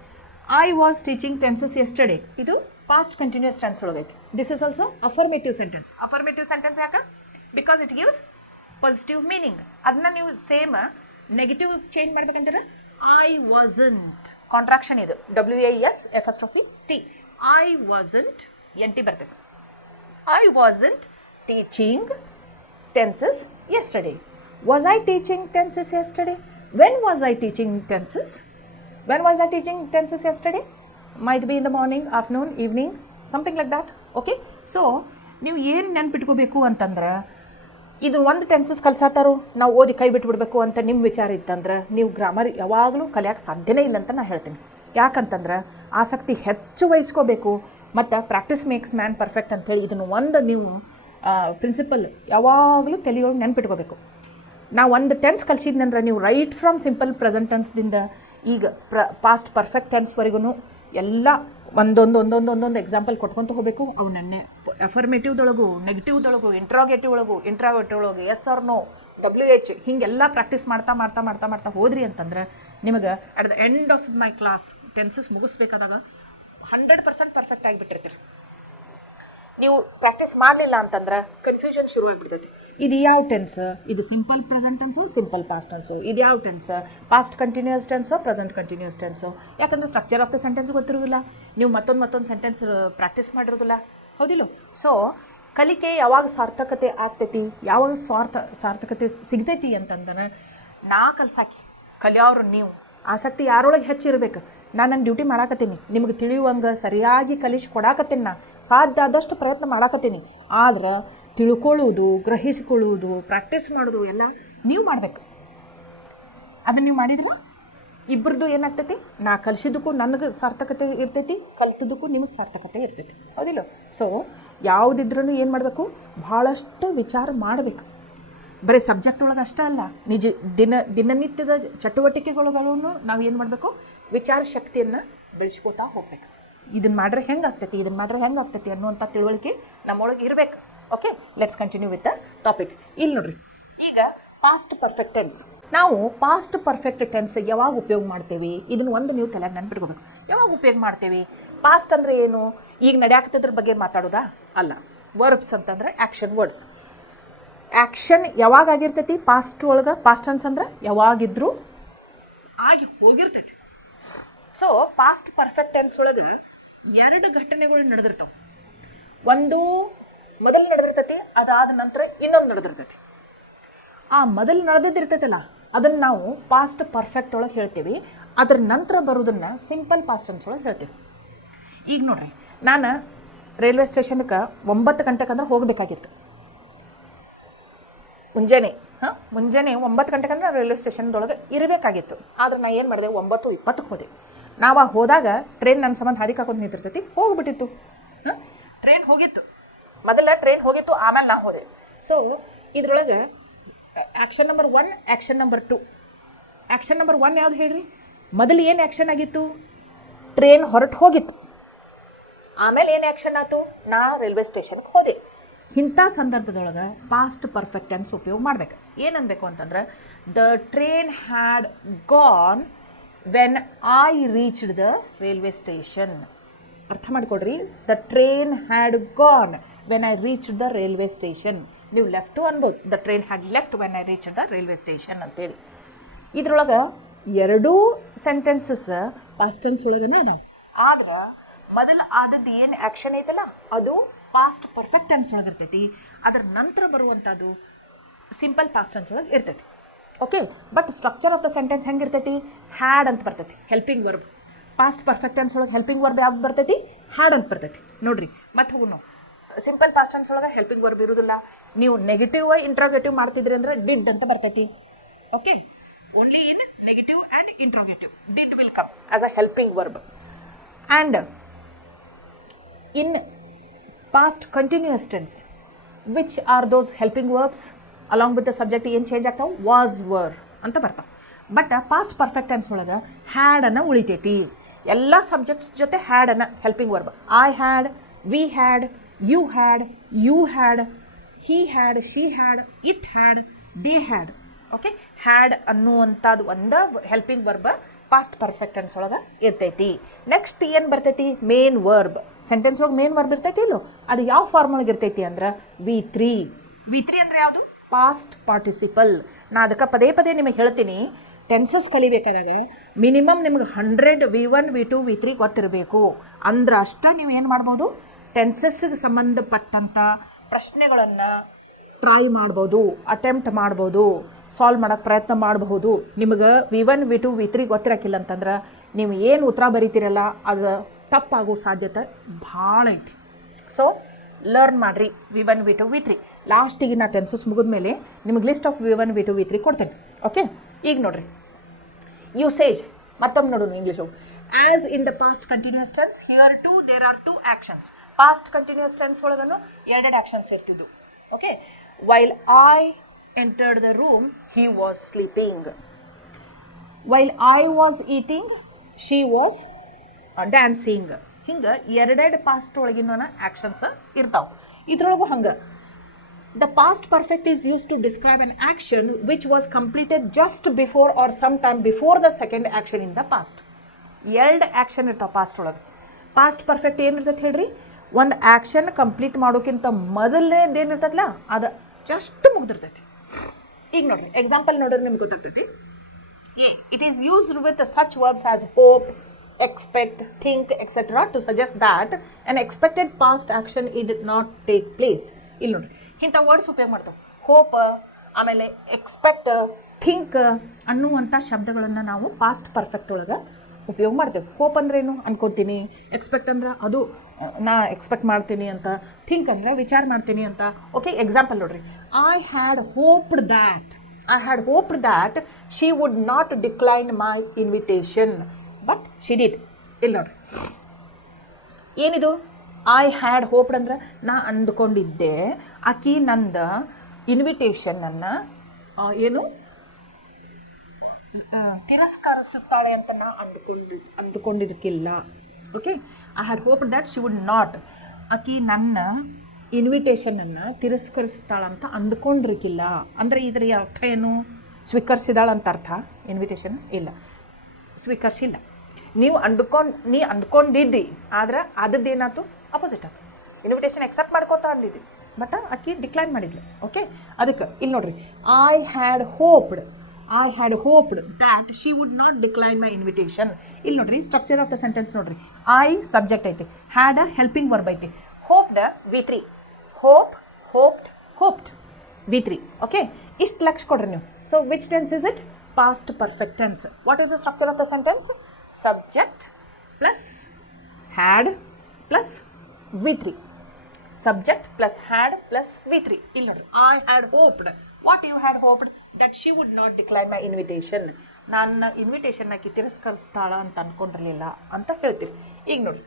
I was teaching tenses yesterday ಇದು past continuous tense ಒಳಗೈತಿ. This is also affirmative sentence. Affirmative sentence ಯಾಕೆ? Because it gives positive meaning. ಅದನ್ನ ನೀವು same negative change ಮಾಡ್ಬೇಕಂದ್ರೆ ಐ ವಾಸಂಟ್, ಕಾಂಟ್ರಾಕ್ಷನ್ ಇದು, WAS first of T. I wasn't NT ಬರ್ತೈತೆ. I wasn't teaching tenses yesterday. Was I teaching tenses yesterday? When was I teaching tenses? When was I teaching tenses yesterday? Might be in the morning, afternoon, evening, something like that. Okay? So, ನೀವು ಏನು ನೆನ್ಪಿಟ್ಕೋಬೇಕು ಅಂತಂದ್ರೆ, ಇದು ಒಂದು tenses ಕಲ್ಸಾತಾರೋ ನಾವು ಓದಿ ಕೈ ಬಿಟ್ಬಿಡ್ಬೇಕು ಅಂತ ನಿಮ್ಮ ವಿಚಾರ ಇತ್ತಂದ್ರೆ ನೀವು ಗ್ರಾಮರ್ ಯಾವಾಗಲೂ ಕಲಿಯೋಕ್ಕೆ ಸಾಧ್ಯನೇ ಇಲ್ಲ ಅಂತ ನಾನು ಹೇಳ್ತೀನಿ. ಯಾಕಂತಂದ್ರೆ ಆಸಕ್ತಿ ಹೆಚ್ಚು ವಹಿಸ್ಕೋಬೇಕು ಮತ್ತು ಪ್ರಾಕ್ಟೀಸ್ ಮೇಕ್ಸ್ ಮ್ಯಾನ್ ಪರ್ಫೆಕ್ಟ್ ಅಂತೇಳಿ ಇದನ್ನು ಒಂದು ನೀವು ಪ್ರಿನ್ಸಿಪಲ್ ಯಾವಾಗಲೂ ತಲೆಯೊಳಗೆ ನೆನ್ಪಿಟ್ಕೋಬೇಕು. ನಾವು ಒಂದು ಟೆನ್ಸ್ ಕಲಿಸಿದ್ನಂದ್ರೆ ನೀವು ರೈಟ್ ಫ್ರಮ್ ಸಿಂಪಲ್ ಪ್ರೆಸೆಂಟ್ ಟೆನ್ಸ್ದಿಂದ ಈಗ ಪಾಸ್ಟ್ ಪರ್ಫೆಕ್ಟ್ ಟೆನ್ಸ್ವರೆಗೂ ಎಲ್ಲ ಒಂದೊಂದು ಎಕ್ಸಾಂಪಲ್ ಕೊಟ್ಕೊತ ಹೋಗಬೇಕು. ಅವನನ್ನೇ ಅಫರ್ಮೇಟಿವ್ದೊಳಗು, ನೆಗೆಟಿವ್ದೊಳಗು, ಇಂಟ್ರಾಗೇಟಿವ್ ಒಳಗು, ಎಸ್ ಆರ್ ನೋ, WH ಹೀಗೆಲ್ಲ ಪ್ರಾಕ್ಟೀಸ್ ಮಾಡ್ತಾ ಹೋದ್ರಿ ಅಂತಂದ್ರೆ ನಿಮಗೆ at the end of my class tenses ಮುಗಿಸ್ಬೇಕಾದಾಗ 100% ಪರ್ಫೆಕ್ಟ್ ಆಗಿಬಿಟ್ಟಿರ್ತೀರಿ. ನೀವು ಪ್ರಾಕ್ಟೀಸ್ ಮಾಡಲಿಲ್ಲ ಅಂತಂದ್ರೆ ಕನ್ಫ್ಯೂಷನ್ ಶುರು ಆಗಿಬಿಡ್ತೈತಿ. ಇದು ಯಾವ ಟೆನ್ಸ್? ಇದು simple present tense, simple past tense. ಇದು ಯಾವ tense? Past continuous tense, present continuous tense. ಯಾಕಂದ್ರೆ ಸ್ಟ್ರಕ್ಚರ್ ಆಫ್ ದ ಸೆಂಟೆನ್ಸ್ ಗೊತ್ತಿರೋದಿಲ್ಲ, ನೀವು ಮತ್ತೊಂದು ಸೆಂಟೆನ್ಸ್ ಪ್ರಾಕ್ಟೀಸ್ ಮಾಡಿರೋದಿಲ್ಲ, ಹೌದಿಲ್ಲ? ಸೊ ಕಲಿಕೆ ಯಾವಾಗ ಸಾರ್ಥಕತೆ ಆಗ್ತೈತಿ, ಯಾವಾಗ ಸಾರ್ಥಕತೆ ಸಿಗ್ತೈತಿ ಅಂತಂದ್ರೆ ನಾ ಕಲ್ಸಾಕಿ ಕಲಿಯೋರು ನೀವು ಆಸಕ್ತಿ ಯಾರೊಳಗೆ ಹೆಚ್ಚಿರ್ಬೇಕು. ನಾನು ನನ್ನ ಡ್ಯೂಟಿ ಮಾಡಾಕತ್ತೀನಿ, ನಿಮ್ಗೆ ತಿಳಿಯುವಂಗೆ ಸರಿಯಾಗಿ ಕಲಿಸಿ ಕೊಡಾಕತ್ತೀನಿ. ನಾ ಸಾಧ್ಯ ಆದಷ್ಟು ಪ್ರಯತ್ನ ಮಾಡಾಕತ್ತೀನಿ. ಆದ್ರೆ ತಿಳ್ಕೊಳ್ಳೋದು, ಗ್ರಹಿಸಿಕೊಳ್ಳುವುದು, ಪ್ರಾಕ್ಟೀಸ್ ಮಾಡೋದು ಎಲ್ಲ ನೀವು ಮಾಡಬೇಕು. ಅದನ್ನು ನೀವು ಮಾಡಿದ್ರೆ ಇಬ್ಬರದು ಏನಾಗ್ತೈತಿ, ನಾ ಕಲಿಸಿದ್ದಕ್ಕೂ ನನಗೆ ಸಾರ್ಥಕತೆ ಇರ್ತೈತಿ, ಕಲ್ತಿದ್ದಕ್ಕೂ ನಿಮಗೆ ಸಾರ್ಥಕತೆ ಇರ್ತೈತಿ, ಹೌದಿಲ್ಲ? ಸೊ ಯಾವುದಿದ್ರೂ ಏನು ಮಾಡಬೇಕು, ಭಾಳಷ್ಟು ವಿಚಾರ ಮಾಡಬೇಕು. ಬರೀ ಸಬ್ಜೆಕ್ಟ್ ಒಳಗೆ ಅಷ್ಟೇ ಅಲ್ಲ, ದಿನನಿತ್ಯದ ಚಟುವಟಿಕೆಗಳನ್ನು ನಾವು ಏನು ಮಾಡಬೇಕು, ವಿಚಾರ ಶಕ್ತಿಯನ್ನು ಬೆಳೆಸ್ಕೋತಾ ಹೋಗ್ಬೇಕು. ಇದನ್ನು ಮಾಡ್ರೆ ಹೆಂಗೆ ಆಗ್ತೈತಿ, ಇದನ್ನು ಮಾಡ್ರೆ ಹೆಂಗೆ ಆಗ್ತೈತಿ ಅನ್ನುವಂಥ ತಿಳುವಳಿಕೆ ನಮ್ಮೊಳಗೆ ಇರಬೇಕು. Okay, let's continue with the topic. ಇಲ್ಲಿ ನೋಡ್ರಿ, ಈಗ ಪಾಸ್ಟ್ ಪರ್ಫೆಕ್ಟ್ ಟೆನ್ಸ್. ನಾವು ಪಾಸ್ಟ್ ಪರ್ಫೆಕ್ಟ್ ಟೆನ್ಸ್ ಯಾವಾಗ ಉಪಯೋಗ ಮಾಡ್ತೇವೆ, ಇದನ್ನು ಒಂದು ನೀವು ತಲೆಗೆ ನೆನ್ಪಿಟ್ಕೋಬೇಕು. ಯಾವಾಗ ಉಪಯೋಗ ಮಾಡ್ತೇವೆ? ಪಾಸ್ಟ್ ಅಂದರೆ ಏನು? ಈಗ ನಡೆಯಾಕ್ತದ್ರ ಬಗ್ಗೆ ಮಾತಾಡೋದಾ? ಅಲ್ಲ. ವರ್ಬ್ಸ್ ಅಂತಂದ್ರೆ ಆ್ಯಕ್ಷನ್ ವರ್ಡ್ಸ್. ಆ್ಯಕ್ಷನ್ ಯಾವಾಗ ಆಗಿರ್ತೈತಿ ಪಾಸ್ಟ್ ಒಳಗೆ? ಪಾಸ್ಟ್ ಟೆನ್ಸ್ ಅಂದ್ರೆ ಯಾವಾಗಿದ್ರೂ ಆಗಿ ಹೋಗಿರ್ತೈತಿ. ಸೊ ಪಾಸ್ಟ್ ಪರ್ಫೆಕ್ಟ್ ಟೆನ್ಸ್ ಒಳಗೆ 2 ಘಟನೆಗಳು ನಡೆದಿರ್ತಾವೆ. ಒಂದು ಮೊದಲು ನಡೆದಿರ್ತೈತಿ, ಅದಾದ ನಂತರ ಇನ್ನೊಂದು ನಡೆದಿರ್ತೈತಿ. ಆ ಮೊದಲು ನಡೆದಿದ್ದಿರ್ತೈತಲ್ಲ ಅದನ್ನು ನಾವು ಪಾಸ್ಟ್ ಪರ್ಫೆಕ್ಟ್ ಒಳಗೆ ಹೇಳ್ತೀವಿ. ಅದ್ರ ನಂತರ ಬರೋದನ್ನು ಸಿಂಪಲ್ ಪಾಸ್ಟ್ ಟೆನ್ಸ್ ಒಳಗೆ ಹೇಳ್ತೀವಿ. ಈಗ ನೋಡ್ರಿ, ನಾನು ರೈಲ್ವೆ ಸ್ಟೇಷನ್ಗೆ 9 ಗಂಟೆಗೆ ಅಂದ್ರೆ ಹೋಗಬೇಕಾಗಿತ್ತು. ಮುಂಜಾನೆ 9 ಗಂಟೆಗೆ ಅಂದ್ರೆ ರೈಲ್ವೆ ಸ್ಟೇಷನ್ದೊಳಗೆ ಇರಬೇಕಾಗಿತ್ತು. ಆದ್ರೆ ನಾನು ಏನು ಮಾಡಿದೆ, 9:20 ಹೋದೆ. ನಾವು ಹೋದಾಗ ಟ್ರೈನ್ ನನ್ನ ಸಂಬಂಧ ಹಾದಿ ಕಾಕೊಂಡು ನಿಂತಿರ್ತೈತಿ, ಹೋಗ್ಬಿಟ್ಟಿತ್ತು. ಟ್ರೈನ್ ಹೋಗಿತ್ತು, ಮೊದಲ ಟ್ರೈನ್ ಹೋಗಿತ್ತು, ಆಮೇಲೆ ನಾ ಹೋದೆ. ಸೊ ಇದ್ರೊಳಗೆ action number 1, action number 2. Action number 1 ಯಾವ್ದು ಹೇಳ್ರಿ? ಮೊದಲು ಏನು ಆ್ಯಕ್ಷನ್ ಆಗಿತ್ತು? ಟ್ರೈನ್ ಹೊರಟು ಹೋಗಿತ್ತು. ಆಮೇಲೆ ಏನು ಆ್ಯಕ್ಷನ್ ಆಯ್ತು? ನಾ ರೈಲ್ವೆ ಸ್ಟೇಷನ್ಗೆ ಹೋದೆ. ಇಂಥ ಸಂದರ್ಭದೊಳಗೆ ಪಾಸ್ಟ್ ಪರ್ಫೆಕ್ಟ್ ಟೆನ್ಸ್ ಉಪಯೋಗ ಮಾಡ್ಬೇಕು. ಏನನ್ಬೇಕು ಅಂತಂದ್ರೆ, the train had gone when I reached the railway station. ಅರ್ಥ ಮಾಡಿಕೊಡ್ರಿ, the train had gone when I reached the railway station. ನೀವು ಲೆಫ್ಟು ಅನ್ಬೋದು, the train had left when I reached the railway station ಅಂತೇಳಿ. ಇದ್ರೊಳಗೆ 2 sentences past tense ಒಳಗನೆ ಅದಾವೆ. ಆದ್ರೆ ಮೊದಲು ಆದದ್ದು ಏನು ಆ್ಯಕ್ಷನ್ ಐತಲ್ಲ ಅದು ಪಾಸ್ಟ್ ಪರ್ಫೆಕ್ಟ್ ಟೆನ್ಸ್ ಒಳಗೆ ಇರ್ತೈತಿ. ಅದರ ನಂತರ ಬರುವಂಥದ್ದು ಸಿಂಪಲ್ ಪಾಸ್ಟ್ ಟೆನ್ಸ್ ಒಳಗೆ ಇರ್ತೈತಿ. Okay, but structure of the sentence ಹೆಂಗಿರ್ತೈತಿ? ಹ್ಯಾಡ್ ಅಂತ ಬರ್ತೈತಿ, helping verb. Past perfect tense ಒಳಗೆ ಹೆಲ್ಪಿಂಗ್ ವರ್ಬ್ ಯಾವ್ದು ಬರ್ತೈತಿ? ಹ್ಯಾಡ್ ಅಂತ ಬರ್ತೈತಿ. ನೋಡ್ರಿ, ಮತ್ತೆ ಹೋಗೋಣ. ಸಿಂಪಲ್ ಪಾಸ್ಟ್ ಟೆನ್ಸ್ ಒಳಗೆ ಹೆಲ್ಪಿಂಗ್ ವರ್ಬ್ ಇರೋದಿಲ್ಲ. ನೀವು ನೆಗೆಟಿವ್ ಇಂಟ್ರೋಗೇಟಿವ್ ಮಾಡ್ತಿದ್ರಿ ಅಂದ್ರೆ ಡಿಡ್ ಅಂತ ಬರ್ತೈತಿ. Okay, only in negative and interrogative did will come as a helping verb. And in past continuous tense, which are those helping verbs along with the subject ಏನು change ಆಗ್ತಾವೆ? Was, var ಅಂತ ಬರ್ತಾವೆ. But past perfect tense ಒಳಗೆ ಹ್ಯಾಡನ್ನು ಉಳಿತೈತಿ. ಎಲ್ಲ subjects ಜೊತೆ ಹ್ಯಾಡನ್ನು helping verb. I had, we had, you had, you had, he had, she had, it had, they had. Okay, had ಅನ್ನುವಂಥದ್ದು ಒಂದು helping verb past perfect tense ಒಳಗೆ ಇರ್ತೈತಿ. ನೆಕ್ಸ್ಟ್ ಏನು ಬರ್ತೈತಿ? Main verb. ಸೆಂಟೆನ್ಸ್ ಒಳಗೆ ಮೇನ್ ವರ್ಬ್ ಇರ್ತೈತಿ ಇಲ್ಲೋ, ಅದು ಯಾವ ಫಾರ್ಮ್ ಒಳಗೆ ಇರ್ತೈತಿ ಅಂದ್ರೆ V3. V3 ಅಂದರೆ ಯಾವುದು? Past participle. ನಾ ಅದಕ್ಕೆ ಪದೇ ಪದೇ ನಿಮಗೆ ಹೇಳ್ತೀನಿ, ಟೆನ್ಸಸ್ ಕಲಿಬೇಕಾದಾಗ ಮಿನಿಮಮ್ ನಿಮ್ಗೆ 100 V1, V2, V3 ಗೊತ್ತಿರಬೇಕು. ಅಂದ್ರೆ ಅಷ್ಟೇ ನೀವು ಏನು ಮಾಡ್ಬೋದು, ಟೆನ್ಸಸ್ಗೆ ಸಂಬಂಧಪಟ್ಟಂಥ ಪ್ರಶ್ನೆಗಳನ್ನು ಟ್ರೈ ಮಾಡ್ಬೋದು, ಅಟೆಂಪ್ಟ್ ಮಾಡ್ಬೋದು, ಸಾಲ್ವ್ ಮಾಡೋಕ್ಕೆ ಪ್ರಯತ್ನ ಮಾಡಬಹುದು. ನಿಮಗೆ V1, V2, V3 ಗೊತ್ತಿರಕ್ಕಿಲ್ಲ ಅಂತಂದ್ರೆ ನೀವು ಏನು ಉತ್ತರ ಬರೀತೀರಲ್ಲ ಅದು ತಪ್ಪಾಗೋ ಸಾಧ್ಯತೆ ಭಾಳ ಐತಿ. ಸೊ ಲರ್ನ್ ಮಾಡಿರಿ V1, V2, V3. ಲಾಸ್ಟಿಗೆ ನಾ ಟೆನ್ಸಸ್ ಮುಗಿದ್ಮೇಲೆ ನಿಮಗೆ list of V1, V2, V3 ಕೊಡ್ತೇನೆ. ಓಕೆ, ಈಗ ನೋಡಿರಿ ಯೂಸೇಜ್ ಮತ್ತೊಮ್ಮೆ ನೋಡೋಣ English. As in the past continuous tense, here too there are 2 actions. Past continuous tense ಒಳಗನು 2 ಆ್ಯಕ್ಷನ್ಸ್ ಇರ್ತಿದ್ವು. Okay, while I entered the room, he was sleeping. While I was eating, she was dancing. ಹಿಂಗೆ 2 past ಒಳಗಿನ actions ಇರ್ತಾವೆ. ಇದ್ರೊಳಗೂ ಹಂಗೆ the past perfect is used to describe an action which was completed just before or sometime before the second action in the past. 2 action ಇರ್ತಾವೆ past ಒಳಗೆ. Past perfect ಏನಿರ್ತೈತೆ ಹೇಳ್ರಿ, ಒಂದು action complete ಮಾಡೋಕ್ಕಿಂತ ಮೊದಲನೇದು ಏನಿರ್ತೈತಲ್ಲ ಅದು ಜಸ್ಟ್ ಮುಗ್ದಿರ್ತೈತಿ. ಈಗ ನೋಡ್ರಿ ಎಕ್ಸಾಂಪಲ್ ನೋಡಿದ್ರೆ ನಿಮ್ಗೆ ಗೊತ್ತಾಗ್ತೈತಿ. It is used with such verbs as hope, expect, think etcetera to suggest that an expected past action it did not take place. ಇಲ್ಲಿ ನೋಡ್ರಿ ಇಂಥ ವರ್ಡ್ಸ್ ಉಪಯೋಗ ಮಾಡ್ತಾವೆ. ಹೋಪ್, ಆಮೇಲೆ ಎಕ್ಸ್ಪೆಕ್ಟ್, ಥಿಂಕ್ ಅನ್ನುವಂಥ ಶಬ್ದಗಳನ್ನು ನಾವು ಪಾಸ್ಟ್ ಪರ್ಫೆಕ್ಟ್ ಒಳಗೆ ಉಪಯೋಗ ಮಾಡ್ತೇವೆ. ಹೋಪ್ ಅಂದ್ರೇನು? ಅನ್ಕೋತೀನಿ. ಎಕ್ಸ್ಪೆಕ್ಟ್ ಅಂದ್ರೆ ಅದು ನಾ ಎಕ್ಸ್ಪೆಕ್ಟ್ ಮಾಡ್ತೀನಿ ಅಂತ. ಥಿಂಕ್ ಅಂದರೆ ವಿಚಾರ ಮಾಡ್ತೀನಿ ಅಂತ. ಓಕೆ, ಎಕ್ಸಾಂಪಲ್ ನೋಡ್ರಿ. I had hoped that she would not decline my invitation but she did. ಇಲ್ಲಿ ನೋಡ್ರಿ, ಏನಿದು? ಐ ಹ್ಯಾಡ್ ಹೋಪ್ಡ್ ಅಂದ್ರೆ ನಾ ಅಂದ್ಕೊಂಡಿದ್ದೆ ಆಕಿ ನಂದು ಇನ್ವಿಟೇಷನನ್ನು ಏನು ತಿರಸ್ಕರಿಸುತ್ತಾಳೆ ಅಂತ ನಾ ಅಂದುಕೊಂಡಿದ್ದಕ್ಕಿಲ್ಲ. Okay, I had hoped that she would not, ಆಕಿ ನನ್ನ ಇನ್ವಿಟೇಷನನ್ನು ತಿರಸ್ಕರಿಸ್ತಾಳಂತ ಅಂದ್ಕೊಂಡಿರ್ಕಿಲ್ಲ. ಅಂದರೆ ಇದರ ಅರ್ಥ ಏನು? ಸ್ವೀಕರಿಸಿದಾಳಂತ ಅರ್ಥ ಇನ್ವಿಟೇಷನ್? ಇಲ್ಲ, ಸ್ವೀಕರಿಸಿಲ್ಲ. ನೀ ಅಂದ್ಕೊಂಡಿದ್ದಿ, ಆದ್ರೆ ಅದದ್ದೇನಾಯ್ತು? ಅಪೋಸಿಟ್ ಆಯ್ತು. ಇನ್ವಿಟೇಷನ್ ಎಕ್ಸೆಪ್ಟ್ ಮಾಡ್ಕೋತಾ ಅಂದಿದ್ದಿ, ಬಟ್ ಆಕಿ ಡಿಕ್ಲೈನ್ ಮಾಡಿದ್ಲು. ಓಕೆ, ಅದಕ್ಕೆ ಇಲ್ಲಿ ನೋಡ್ರಿ, I had hoped that she would not decline my invitation. ಇಲ್ಲಿ ನೋಡ್ರಿ, ಸ್ಟ್ರಕ್ಚರ್ ಆಫ್ ದ ಸೆಂಟೆನ್ಸ್ ನೋಡ್ರಿ. ಐ ಸಬ್ಜೆಕ್ಟ್ ಐತಿ, ಹ್ಯಾಡ್ ಹೆಲ್ಪಿಂಗ್ ವರ್ಬ್ ಐತಿ, ಹೋಪ್ಡ್ V3, ಹೋಪ್ಡ್ V3. ಓಕೆ, ಇಷ್ಟು ಲಕ್ಷ ಕೊಡ್ರಿ ನೀವು. So which tense is it? Past perfect tense. What is the structure of the sentence? Subject plus had plus V3. Subject plus had plus V3. ಇಲ್ಲಿ ನೋಡ್ರಿ, I had hoped. What you had hoped? That she would not decline my invitation. ನನ್ನ invitation ಆಕಿ ತಿರಸ್ಕರಿಸ್ತಾಳ ಅಂತ ಅಂದ್ಕೊಂಡಿರಲಿಲ್ಲ ಅಂತ ಹೇಳ್ತೀರಿ. ಈಗ ನೋಡಿ,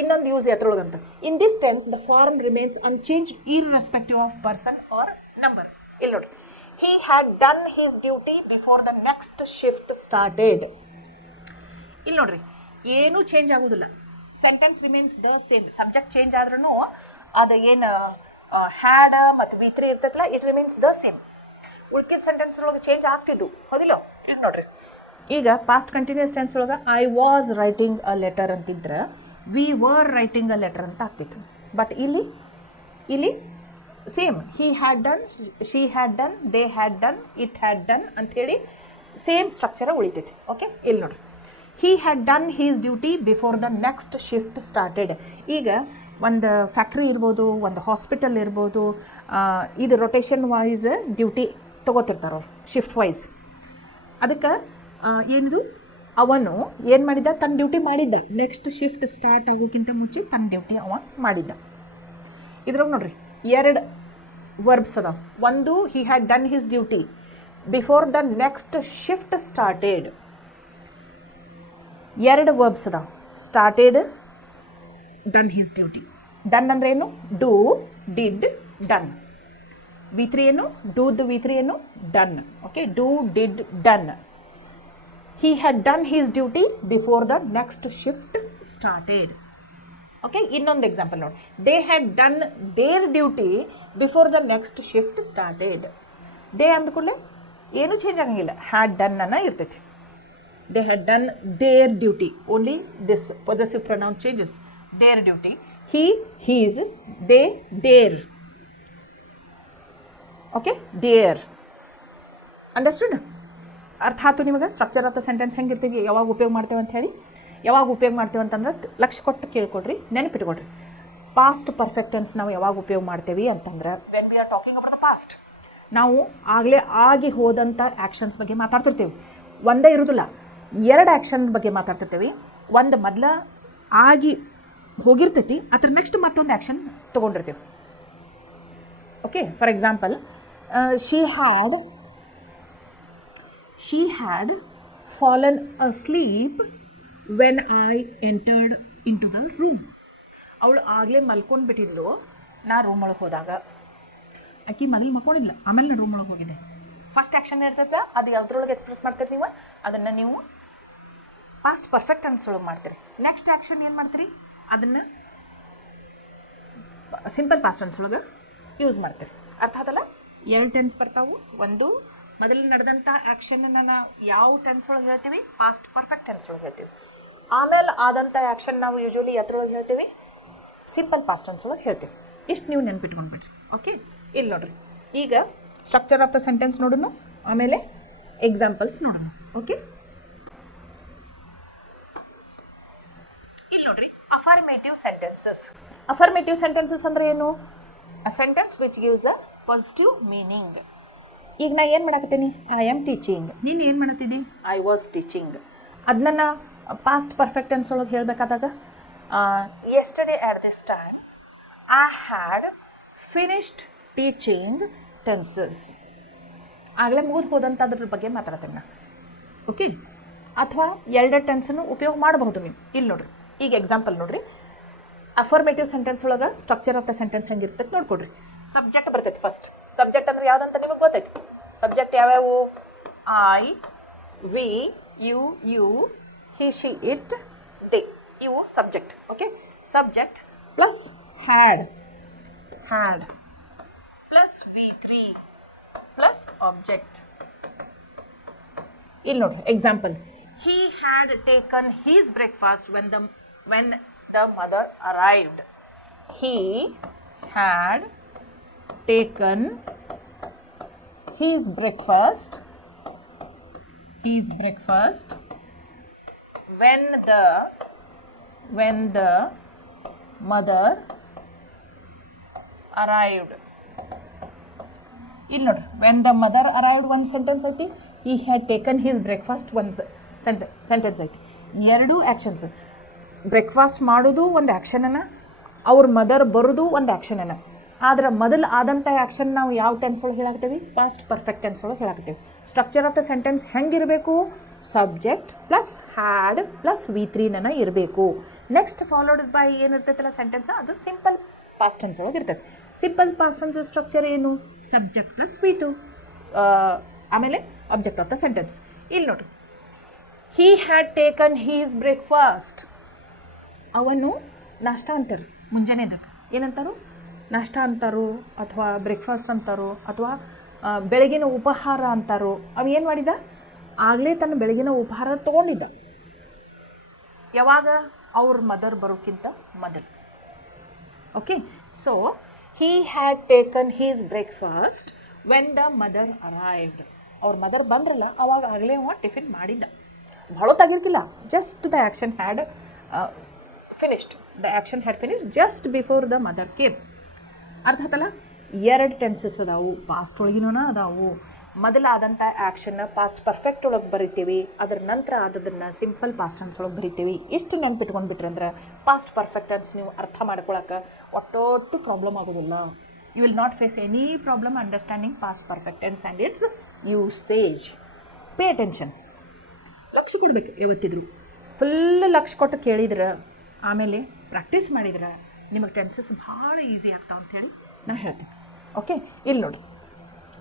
ಇನ್ನೊಂದು ಯೂಸ್ ಎದ್ರೊಳಗಂತ. In this tense the form remains unchange irrespective of person or number. ಇಲ್ಲಿ ನೋಡ್ರಿ, he had done his duty before the next shift started. ಇಲ್ಲಿ ನೋಡ್ರಿ, ಏನೂ ಚೇಂಜ್ ಆಗೋದಿಲ್ಲ. Sentence remains the same. Subject change ಆದ್ರೂ ಅದು ಏನು ಹ್ಯಾಡ್ ಮತ್ತು V3 ಇರ್ತೈತಲ್ಲ, ಇಟ್ ರಿಮೇನ್ಸ್ ದ ಸೇಮ್. ಉಳ್ಕಿದ ಸೆಂಟೆನ್ಸ್ ಒಳಗೆ ಚೇಂಜ್ ಆಗ್ತಿದ್ದು, ಹೌದಿಲ್ಲ? ಈಗ ನೋಡ್ರಿ, ಈಗ ಪಾಸ್ಟ್ ಕಂಟಿನ್ಯೂಸ್ ಟೆನ್ಸ್ ಒಳಗೆ I was writing a letter ಅಂತಿದ್ರೆ we were writing a letter ಅಂತ ಆಗ್ತಿತ್ತು. ಬಟ್ ಇಲ್ಲಿ same, he had done, she had done, they had done, it had done ಅಂಥೇಳಿ ಸೇಮ್ ಸ್ಟ್ರಕ್ಚರ ಉಳಿತೈತಿ. ಓಕೆ, ಇಲ್ಲಿ ನೋಡ್ರಿ, he had done his duty before the next shift started. ಈಗ ಒಂದು factory ಇರ್ಬೋದು, ಒಂದು ಹಾಸ್ಪಿಟಲ್ ಇರ್ಬೋದು, ಇದು ರೊಟೇಷನ್ ವೈಸ್ ಡ್ಯೂಟಿ ತೊಗೋತಿರ್ತಾರೆ ಅವ್ರು, ಶಿಫ್ಟ್ ವೈಸ್. ಅದಕ್ಕೆ ಏನಿದು, ಅವನು ಏನು ಮಾಡಿದ್ದ? ತನ್ನ ಡ್ಯೂಟಿ ಮಾಡಿದ್ದ. ನೆಕ್ಸ್ಟ್ ಶಿಫ್ಟ್ ಸ್ಟಾರ್ಟ್ ಆಗೋಕ್ಕಿಂತ ಮುಂಚೆ ತನ್ನ ಡ್ಯೂಟಿ ಅವ ಮಾಡಿದ್ದ. ಇದ್ರಾಗ ನೋಡ್ರಿ, ಎರಡು ವರ್ಬ್ಸ್ ಅದಾವ. ಒಂದು, he had done his duty before the next shift started. ಎರಡು ವರ್ಬ್ಸ್ ಅದಾವ. Started, done his duty. Done ಅಂದ್ರೆ ಏನು? Do, did, done. V3 ಏನು? ಡೂದು V3 ಏನು? Done. Okay, do, did, done. He had done his duty before the next shift started. Okay, ಇನ್ನೊಂದು example ನೋಡಿ. They had done their duty before the next shift started. They ಅಂದ್ಕೂಡಲೇ ಏನೂ change ಆಗಂಗಿಲ್ಲ, had done ಅನ್ನ ಇರ್ತೈತಿ. They had done their duty, only this possessive pronoun changes. Their duty, he, his, they, their. Okay, their. Understood? ಅರ್ಥ ಆಯ್ತು ನಿಮಗೆ structure of the sentence ಹೆಂಗಿರ್ತೀವಿ, ಯಾವಾಗ ಉಪಯೋಗ ಮಾಡ್ತೇವೆ ಅಂತ ಹೇಳಿ? ಯಾವಾಗ ಉಪಯೋಗ ಮಾಡ್ತೇವೆ ಅಂತಂದ್ರೆ ಲಕ್ಷ ಕೊಟ್ಟು ಕೇಳ್ಕೊಡ್ರಿ, ನೆನಪಿಟ್ಕೊಡ್ರಿ. ಪಾಸ್ಟ್ ಪರ್ಫೆಕ್ಟ್ ಟೆನ್ಸ್ ನಾವು ಯಾವಾಗ ಉಪಯೋಗ ಮಾಡ್ತೇವೆ ಅಂತಂದ್ರೆ when we are talking about the past. ನಾವು ಆಗಲೇ ಆಗಿ ಹೋದಂಥ ಆ್ಯಕ್ಷನ್ಸ್ ಬಗ್ಗೆ ಮಾತಾಡ್ತಿರ್ತೀವಿ. ಒಂದೇ ಇರೋದಿಲ್ಲ, ಎರಡು ಆ್ಯಕ್ಷನ್ ಬಗ್ಗೆ ಮಾತಾಡ್ತಿರ್ತೀವಿ. ಒಂದು ಮೊದಲ ಆಗಿ ಹೋಗಿರ್ತೈತಿ, ಅದ್ರ ನೆಕ್ಸ್ಟ್ ಮತ್ತೊಂದು ಆ್ಯಕ್ಷನ್ ತೊಗೊಂಡಿರ್ತೀವಿ. Okay, for example, she had fallen asleep when I entered into the room. ಅವಳು ಆಗಲೇ ಮಲ್ಕೊಂಡ್ಬಿಟ್ಟಿದ್ಲು ನಾ ರೂಮ್ ಒಳಗೆ ಹೋದಾಗ. ಆಕೆ ಮೊದಲು ಮಲ್ಕೊಂಡಿದ್ಲು, ಆಮೇಲೆ ನಾನು ರೂಮ್ ಒಳಗೆ ಹೋಗಿದ್ದೆ. ಫಸ್ಟ್ ಆ್ಯಕ್ಷನ್ ಇರ್ತೈತೆ, ಅದು ಯಾವುದ್ರೊಳಗೆ ಎಕ್ಸ್ಪ್ರೆಸ್ ಮಾಡ್ತೀರಿ ನೀವು? ಅದನ್ನು ನೀವು ಪಾಸ್ಟ್ ಪರ್ಫೆಕ್ಟ್ ಟೆನ್ಸೊಳಗೆ ಮಾಡ್ತೀರಿ. ನೆಕ್ಸ್ಟ್ ಆ್ಯಕ್ಷನ್ ಏನು ಮಾಡ್ತೀರಿ? ಅದನ್ನು ಸಿಂಪಲ್ ಪಾಸ್ಟ್ ಟೆನ್ಸ್ ಒಳಗೆ ಯೂಸ್ ಮಾಡ್ತೀರಿ. ಅರ್ಥ ಆದಲ್ಲ? ಎರಡು ಟೆನ್ಸ್ ಬರ್ತಾವೆ. ಒಂದು, ಮೊದಲು ನಡೆದಂಥ ಆ್ಯಕ್ಷನನ್ನು ನಾವು ಯಾವ ಟೆನ್ಸ್ ಒಳಗೆ ಹೇಳ್ತೀವಿ? ಪಾಸ್ಟ್ ಪರ್ಫೆಕ್ಟ್ ಟೆನ್ಸ್ ಒಳಗೆ ಹೇಳ್ತೀವಿ. ಆಮೇಲೆ ಆದಂಥ ಆ್ಯಕ್ಷನ್ ನಾವು ಯೂಶ್ವಲಿ ಎದ್ರೊಳಗೆ ಹೇಳ್ತೀವಿ? ಸಿಂಪಲ್ ಪಾಸ್ಟ್ ಟೆನ್ಸ್ ಒಳಗೆ ಹೇಳ್ತೀವಿ. ಇಷ್ಟು ನೀವು ನೆನ್ಪಿಟ್ಕೊಂಡ್ಬಿಡ್ರಿ. ಓಕೆ, ಇಲ್ಲಿ ನೋಡ್ರಿ, ಈಗ ಸ್ಟ್ರಕ್ಚರ್ ಆಫ್ ದ ಸೆಂಟೆನ್ಸ್ ನೋಡೋಣ, ಆಮೇಲೆ ಎಕ್ಸಾಂಪಲ್ಸ್ ನೋಡೋಣ. ಓಕೆ, ಇಲ್ಲಿ ನೋಡ್ರಿ, ಅಫರ್ಮೇಟಿವ್ ಸೆಂಟೆನ್ಸಸ್. ಅಫರ್ಮೇಟಿವ್ ಸೆಂಟೆನ್ಸಸ್ ಅಂದರೆ ಏನು? A sentence which gives a positive meaning. ಈಗ ನಾ ಏನು ಮಾಡಕತ್ತೀನಿ, ಐ ಆಮ್ ಟೀಚಿಂಗ್. ನೀನು ಏನು ಮಾಡತ್ತಿದ್ದಿ, ಐ ವಾಸ್ ಟೀಚಿಂಗ್. ಅದನ್ನ ಪಾಸ್ಟ್ ಪರ್ಫೆಕ್ಟ್ ಟೆನ್ಸ್ ಒಳಗೆ ಹೇಳಬೇಕಾದಾಗ yesterday at this time I had finished teaching tenses. ಆಗಲೇ ಮುಗಿದು ಹೋದಂಥದ್ರ ಬಗ್ಗೆ ಮಾತಾಡ್ತೇನೆ ನಾನು. ಓಕೆ, ಅಥವಾ ಎರಡೇ ಟೆನ್ಸನ್ನು ಉಪಯೋಗ ಮಾಡಬಹುದು ನೀವು. ಇಲ್ಲಿ ನೋಡ್ರಿ, ಈಗ ಎಕ್ಸಾಂಪಲ್ ನೋಡ್ರಿ. ಅಫರ್ಮೇಟಿವ್ ಸೆಂಟೆನ್ಸ್ ಒಳಗೆ ಸ್ಟ್ರಕ್ಚರ್ ಆಫ್ ದ ಸೆಂಟೆನ್ಸ್ ಹೆಂಗಿರ್ತೈತೆ ನೋಡ್ಕೊಡ್ರಿ. ಸಬ್ಜೆಕ್ಟ್ ಬರ್ತೈತಿ ಫಸ್ಟ್. ಸಬ್ಜೆಕ್ಟ್ ಅಂದ್ರೆ ಯಾವುದಂತ ನಿಮಗೆ ಗೊತ್ತೈತಿ. ಸಬ್ಜೆಕ್ಟ್ ಯಾವ್ಯಾವು, I, we, you, he, she, it, they, ಇವು subject. Okay, subject plus had plus V3 plus object. ಇಲ್ಲಿ ನೋಡ್ರಿ example, he had taken his breakfast when the mother arrived. He had taken his breakfast when the mother arrived. ಇಲ್ಲಿ ನೋಡ್ರಿ, when the mother arrived ಒಂದು sentence ಐತಿ, ಈ had taken his breakfast ಒಂದು sentence ಐತಿ. ಎರಡೂ ಆ್ಯಕ್ಷನ್ಸ್. ಬ್ರೇಕ್ಫಾಸ್ಟ್ ಮಾಡೋದು ಒಂದು ಆ್ಯಕ್ಷನನ್ನು, ಅವ್ರ ಮದರ್ ಬರೋದು ಒಂದು ಆ್ಯಕ್ಷನನ್ನು. ಆದ್ರೆ ಮೊದಲು ಆದಂಥ ಆ್ಯಕ್ಷನ್ ನಾವು ಯಾವ ಟೆನ್ಸ್ ಒಳಗೆ ಹೇಳಾಕ್ತೇವೆ, ಪಾಸ್ಟ್ ಪರ್ಫೆಕ್ಟ್ ಟೆನ್ಸ್ ಒಳಗೆ ಹೇಳಾಕ್ತೇವೆ. ಸ್ಟ್ರಕ್ಚರ್ ಆಫ್ ದ ಸೆಂಟೆನ್ಸ್ ಹೆಂಗಿರಬೇಕು, subject plus had plus V3 ಇರಬೇಕು. ನೆಕ್ಸ್ಟ್ ಫಾಲೋಡ್ ಬೈ ಏನಿರ್ತೈತಲ್ಲ ಸೆಂಟೆನ್ಸ್, ಅದು ಸಿಂಪಲ್ ಪಾಸ್ಟ್ ಟೆನ್ಸ್ ಒಳಗೆ ಇರ್ತೈತೆ. ಸಿಂಪಲ್ ಪಾಸ್ಟ್ ಟೆನ್ಸ್ ಸ್ಟ್ರಕ್ಚರ್ ಏನು, ಸಬ್ಜೆಕ್ಟ್ ಪ್ಲಸ್ V2, ಆಮೇಲೆ ಅಬ್ಜೆಕ್ಟ್ ಆಫ್ ದ ಸೆಂಟೆನ್ಸ್. ಇಲ್ಲಿ ನೋಡ್ರಿ, he had taken his breakfast. ಅವನು ನಾಷ್ಟ ಅಂತಾರೆ ಮುಂಜಾನೆದಕ್ಕೆ. ಏನಂತಾರು, ನಾಷ್ಟ ಅಂತಾರೋ ಅಥವಾ ಬ್ರೇಕ್ಫಾಸ್ಟ್ ಅಂತಾರೋ ಅಥವಾ ಬೆಳಗಿನ ಉಪಹಾರ ಅಂತಾರೋ. ಅವು ಏನು ಮಾಡಿದ, ಆಗಲೇ ತನ್ನ ಬೆಳಗಿನ ಉಪಹಾರ ತೊಗೊಂಡಿದ್ದ. ಯಾವಾಗ, ಅವ್ರ ಮದರ್ ಬರೋಕ್ಕಿಂತ ಮೊದಲು. Okay, so he had taken his breakfast when the mother arrived. ಅವ್ರ ಮದರ್ ಬಂದ್ರಲ್ಲ ಅವಾಗ ಆಗಲೇ ಅವ ಟಿಫಿನ್ ಮಾಡಿದ್ದ. ಭಾಳೊತ್ತಾಗಿರ್ಕಿಲ್ಲ, just the action had finished just before the mother came. ಅರ್ಥ ಆತಲ್ಲ. ಎರಡು ಟೆನ್ಸಸ್ ಅದಾವು, ಪಾಸ್ಟ್ ಒಳಗಿನೂ ಅದಾವು. ಮೊದಲಾದಂಥ ಆ್ಯಕ್ಷನ್ನ ಪಾಸ್ಟ್ ಪರ್ಫೆಕ್ಟ್ ಒಳಗೆ ಬರಿತೀವಿ, ಅದರ ನಂತರ ಆದದನ್ನು ಸಿಂಪಲ್ ಪಾಸ್ಟ್ ಟೆನ್ಸ್ ಒಳಗೆ ಬರಿತೀವಿ. ಇಷ್ಟು ನೆನ್ಪಿಟ್ಕೊಂಡ್ಬಿಟ್ರಂದ್ರೆ ಪಾಸ್ಟ್ ಪರ್ಫೆಕ್ಟ್ ಟೆನ್ಸ್ ನೀವು ಅರ್ಥ ಮಾಡ್ಕೊಳಕ್ಕೆ ಒಟ್ಟೊಟ್ಟು ಪ್ರಾಬ್ಲಮ್ ಆಗೋದಿಲ್ಲ. You will not face any problem understanding past perfect tense and its usage. Pay attention, ಲಕ್ಷ ಕೊಡಬೇಕು ಯಾವತ್ತಿದ್ರು. ಫುಲ್ ಲಕ್ಷ ಕೊಟ್ಟು ಕೇಳಿದ್ರೆ ಆಮೇಲೆ ಪ್ರಾಕ್ಟೀಸ್ ಮಾಡಿದ್ರೆ ನಿಮಗೆ ಟೆನ್ಸಸ್ ಭಾಳ ಈಸಿ ಆಗ್ತಾವೆ ಅಂಥೇಳಿ ನಾನು ಹೇಳ್ತೀನಿ. ಓಕೆ, ಇಲ್ಲಿ ನೋಡಿ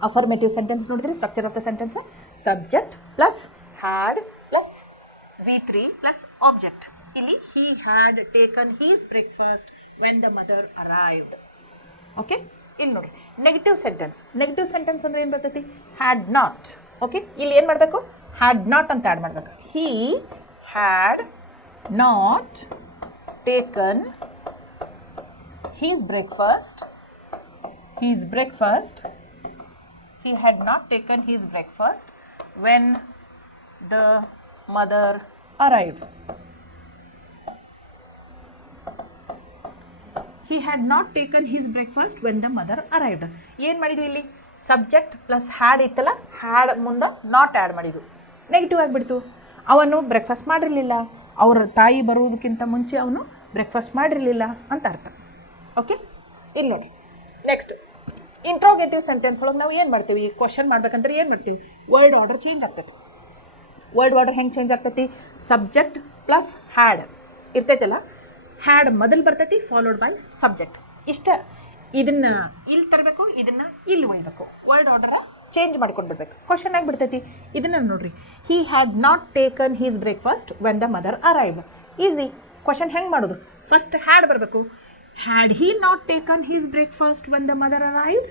ಅಫರ್ಮೇಟಿವ್ ಸೆಂಟೆನ್ಸ್ ನೋಡಿದ್ರೆ structure of the sentence subject plus had plus V3 plus object. ಇಲ್ಲಿ he had taken his breakfast when the mother arrived. Okay, ಇಲ್ಲಿ ನೋಡಿ ನೆಗೆಟಿವ್ ಸೆಂಟೆನ್ಸ್ ಅಂದರೆ ಏನು ಬರ್ತೈತಿ, ಹ್ಯಾಡ್ ನಾಟ್. ಓಕೆ, ಇಲ್ಲಿ ಏನು ಮಾಡಬೇಕು, ಹ್ಯಾಡ್ ನಾಟ್ ಅಂತ ಆ್ಯಡ್ ಮಾಡಬೇಕು. he had not taken his breakfast he had not taken his breakfast when the mother arrived. He had not taken his breakfast when the mother arrived. ಏನು ಮಾಡಿದ್ವಿ ಇಲ್ಲಿ, subject plus had ಇತ್ತಲ್ಲ, had ಮುಂದೆ not add ಮಾಡಿದ್ವು, negative ಆಗಿಬಿಡ್ತು. ಅವನು breakfast ಮಾಡಿರಲಿಲ್ಲ, ಅವ್ರ ತಾಯಿ ಬರುವುದಕ್ಕಿಂತ ಮುಂಚೆ ಅವನು ಬ್ರೇಕ್ಫಾಸ್ಟ್ ಮಾಡಿರಲಿಲ್ಲ ಅಂತ ಅರ್ಥ. ಓಕೆ, ಇಲ್ಲಿ ನೋಡಿ ನೆಕ್ಸ್ಟ್ ಇಂಟ್ರೋಗೇಟಿವ್ ಸೆಂಟೆನ್ಸ್ ಒಳಗೆ ನಾವು ಏನು ಮಾಡ್ತೀವಿ, ಕ್ವಶನ್ ಮಾಡ್ಬೇಕಂದ್ರೆ ಏನು ಮಾಡ್ತೀವಿ, ವರ್ಡ್ ಆರ್ಡರ್ ಚೇಂಜ್ ಆಗ್ತೈತಿ. ವರ್ಡ್ ಆರ್ಡರ್ ಹೆಂಗೆ ಚೇಂಜ್ ಆಗ್ತೈತಿ, ಸಬ್ಜೆಕ್ಟ್ ಪ್ಲಸ್ ಹ್ಯಾಡ್ ಇರ್ತೈತಲ್ಲ, ಹ್ಯಾಡ್ ಮೊದಲು ಬರ್ತೈತಿ ಫಾಲೋಡ್ ಬೈ ಸಬ್ಜೆಕ್ಟ್. ಇಷ್ಟ ಇದನ್ನು ಇಲ್ಲಿ ತರಬೇಕು, ಇದನ್ನು ಇಲ್ಲಿ ಒಯ್ಯಬೇಕು. ವರ್ಡ್ ಆರ್ಡರ ಚೇಂಜ್ ಮಾಡ್ಕೊಂಡು ಬಿಡ್ಬೇಕು. ಕ್ವಶನ್ ಆಗಿ ಬಿಡ್ತೈತಿ. ಇದನ್ನು ನೋಡ್ರಿ, he had not taken his breakfast when the mother arrived. Easy. Question ಹೆಂಗೆ ಮಾಡೋದು, ಫಸ್ಟ್ ಹ್ಯಾಡ್ ಬರಬೇಕು. Had he not taken his breakfast when the mother arrived.